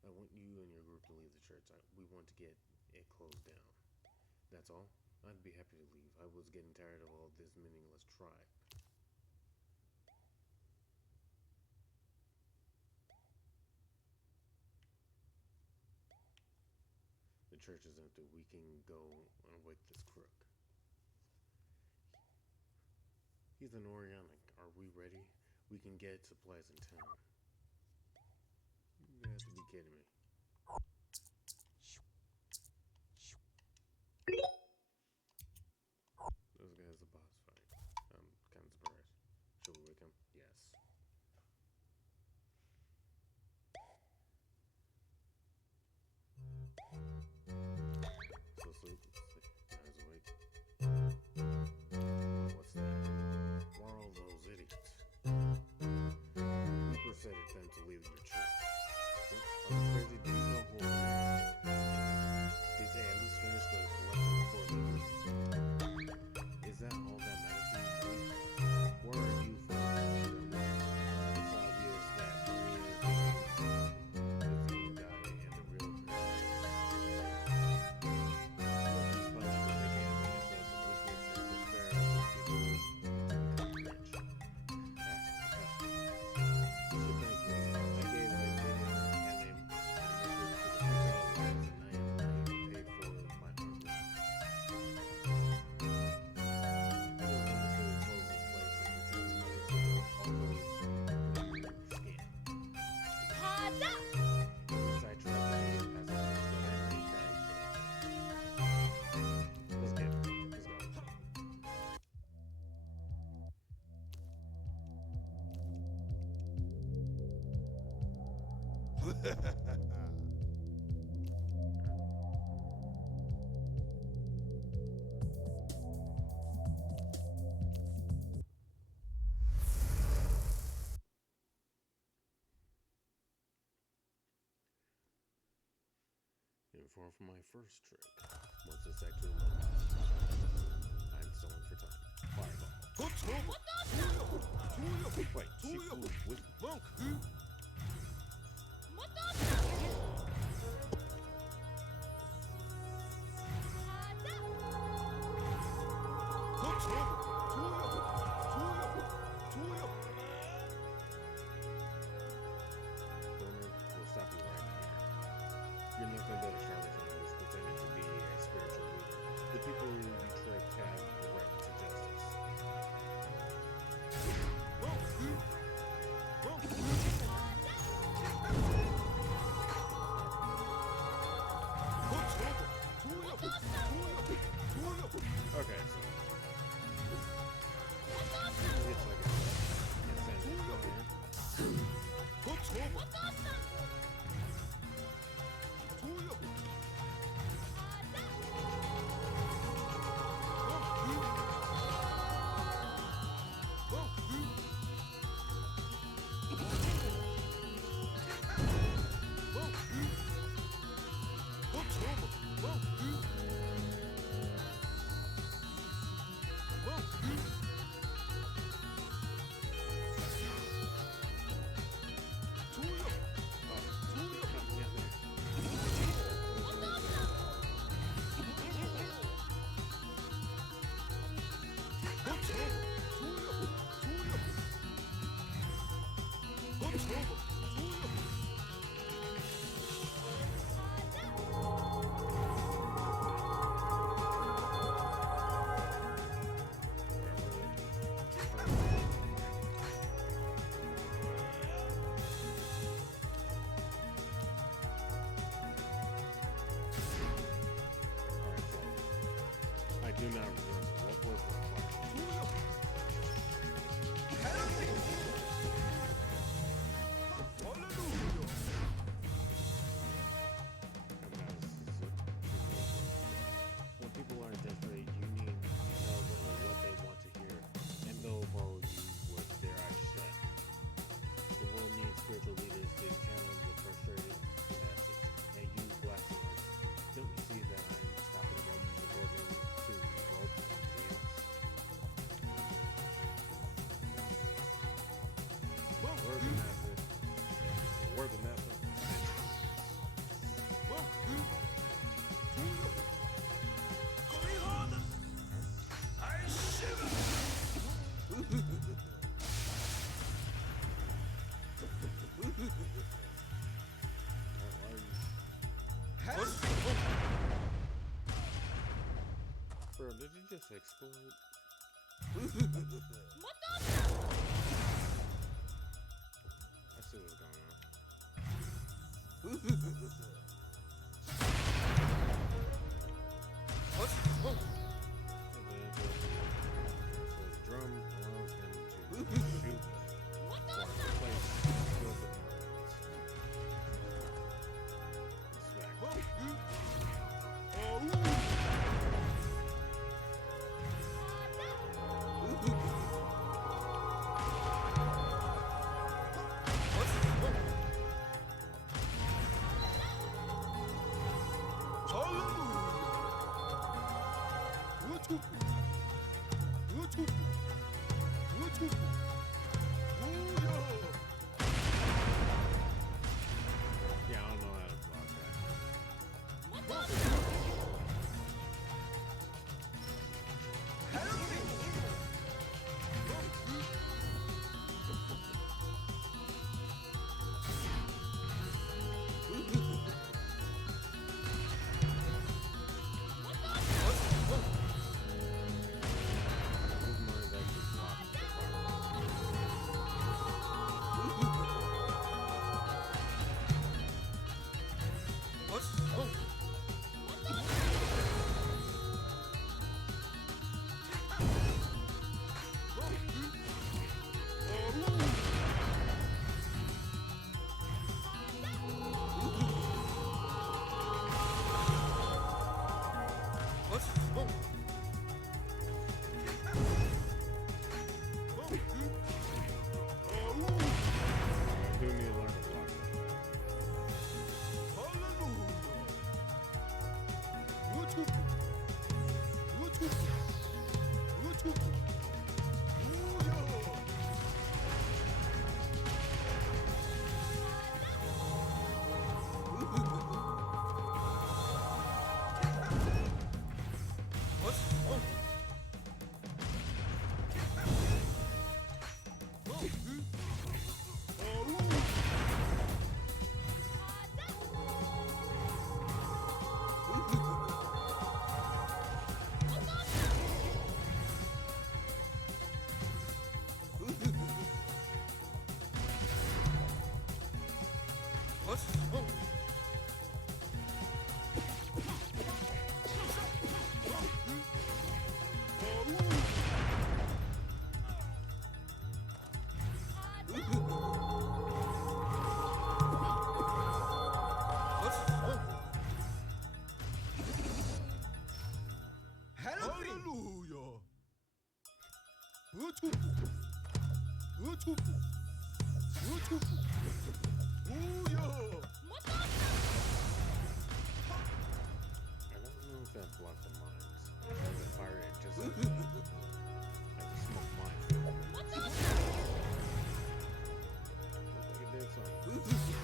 I want you and your group to leave the church. We want to get it closed down. That's all? I'd be happy to leave. I was getting tired of all this meaningless tribe. The church is empty. We can go and wake this crook. He's an Aurion. Are we ready? We can get supplies in town. You have to be kidding me. Those guys a boss fight. I'm kind of surprised. Should we wake him? Yes. So sleep. Now he's awake. What's that? Where are all those idiots? You persuaded them to leave your church. What? Are you crazy? Do you know who I am? Did they at least finish the collection before leaving? Is that all that matters to you? Where are you from? It's obvious that Maria is the only guy and the real parent. Inform for my first trick. Once it's actually loaded, I'm stalling for time. Fireball. Wait, she flew with monk. We'll stop you right here. You're nothing but a charlatan who's pretending to be a spiritual leader. The people you trick have the right to justice. Okay, so do not remember. What was the question? When people are desperate, you need to tell them what they want to hear, and they'll follow you with their eyes shut. The world needs spiritual leaders to challenge the frustrated masses. And you, blasphemers, don't you see that I'm stopping them resorting to revolt and chaos? Word of Master. Word of Master. Bro, did you just explode? I see what's going on. So the drum allows him to shoot or replace skills with smack. Yeah, I don't know how to block that. His mind's actually blocked the I do need to learn to block that. I don't know if that blocked the mines. I can fire it just like a smoke mine. Looks like it did something.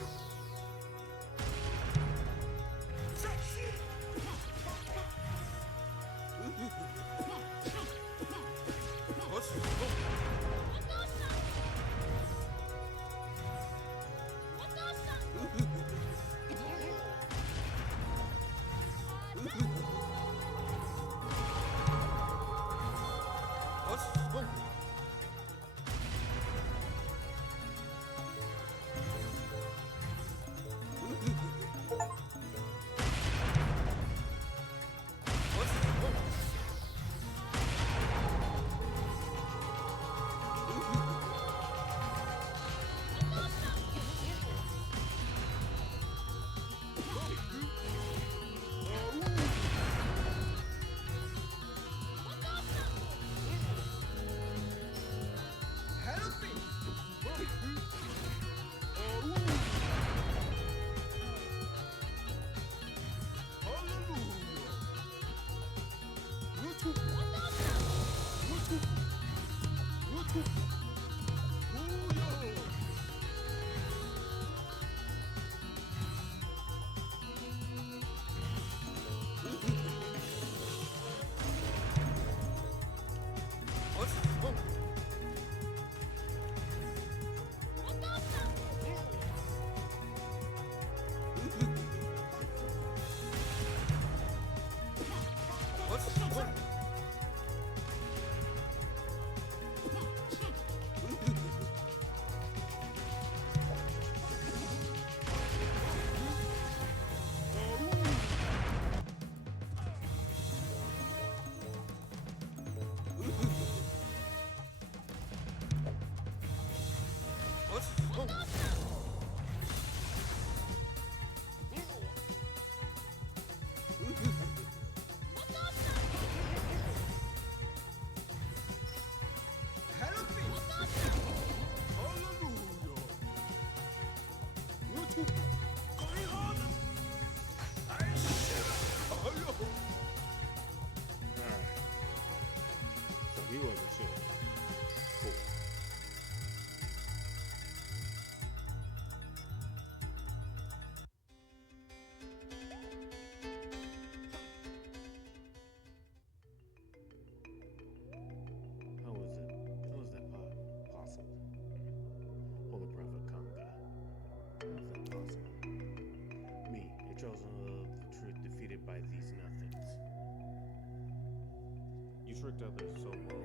Alright. So he wasn't sure. Cool. How was it? How was that possible? Holy Prophet Kanga. How is that possible? Me, a chosen of the truth defeated by these nothings. You tricked others so well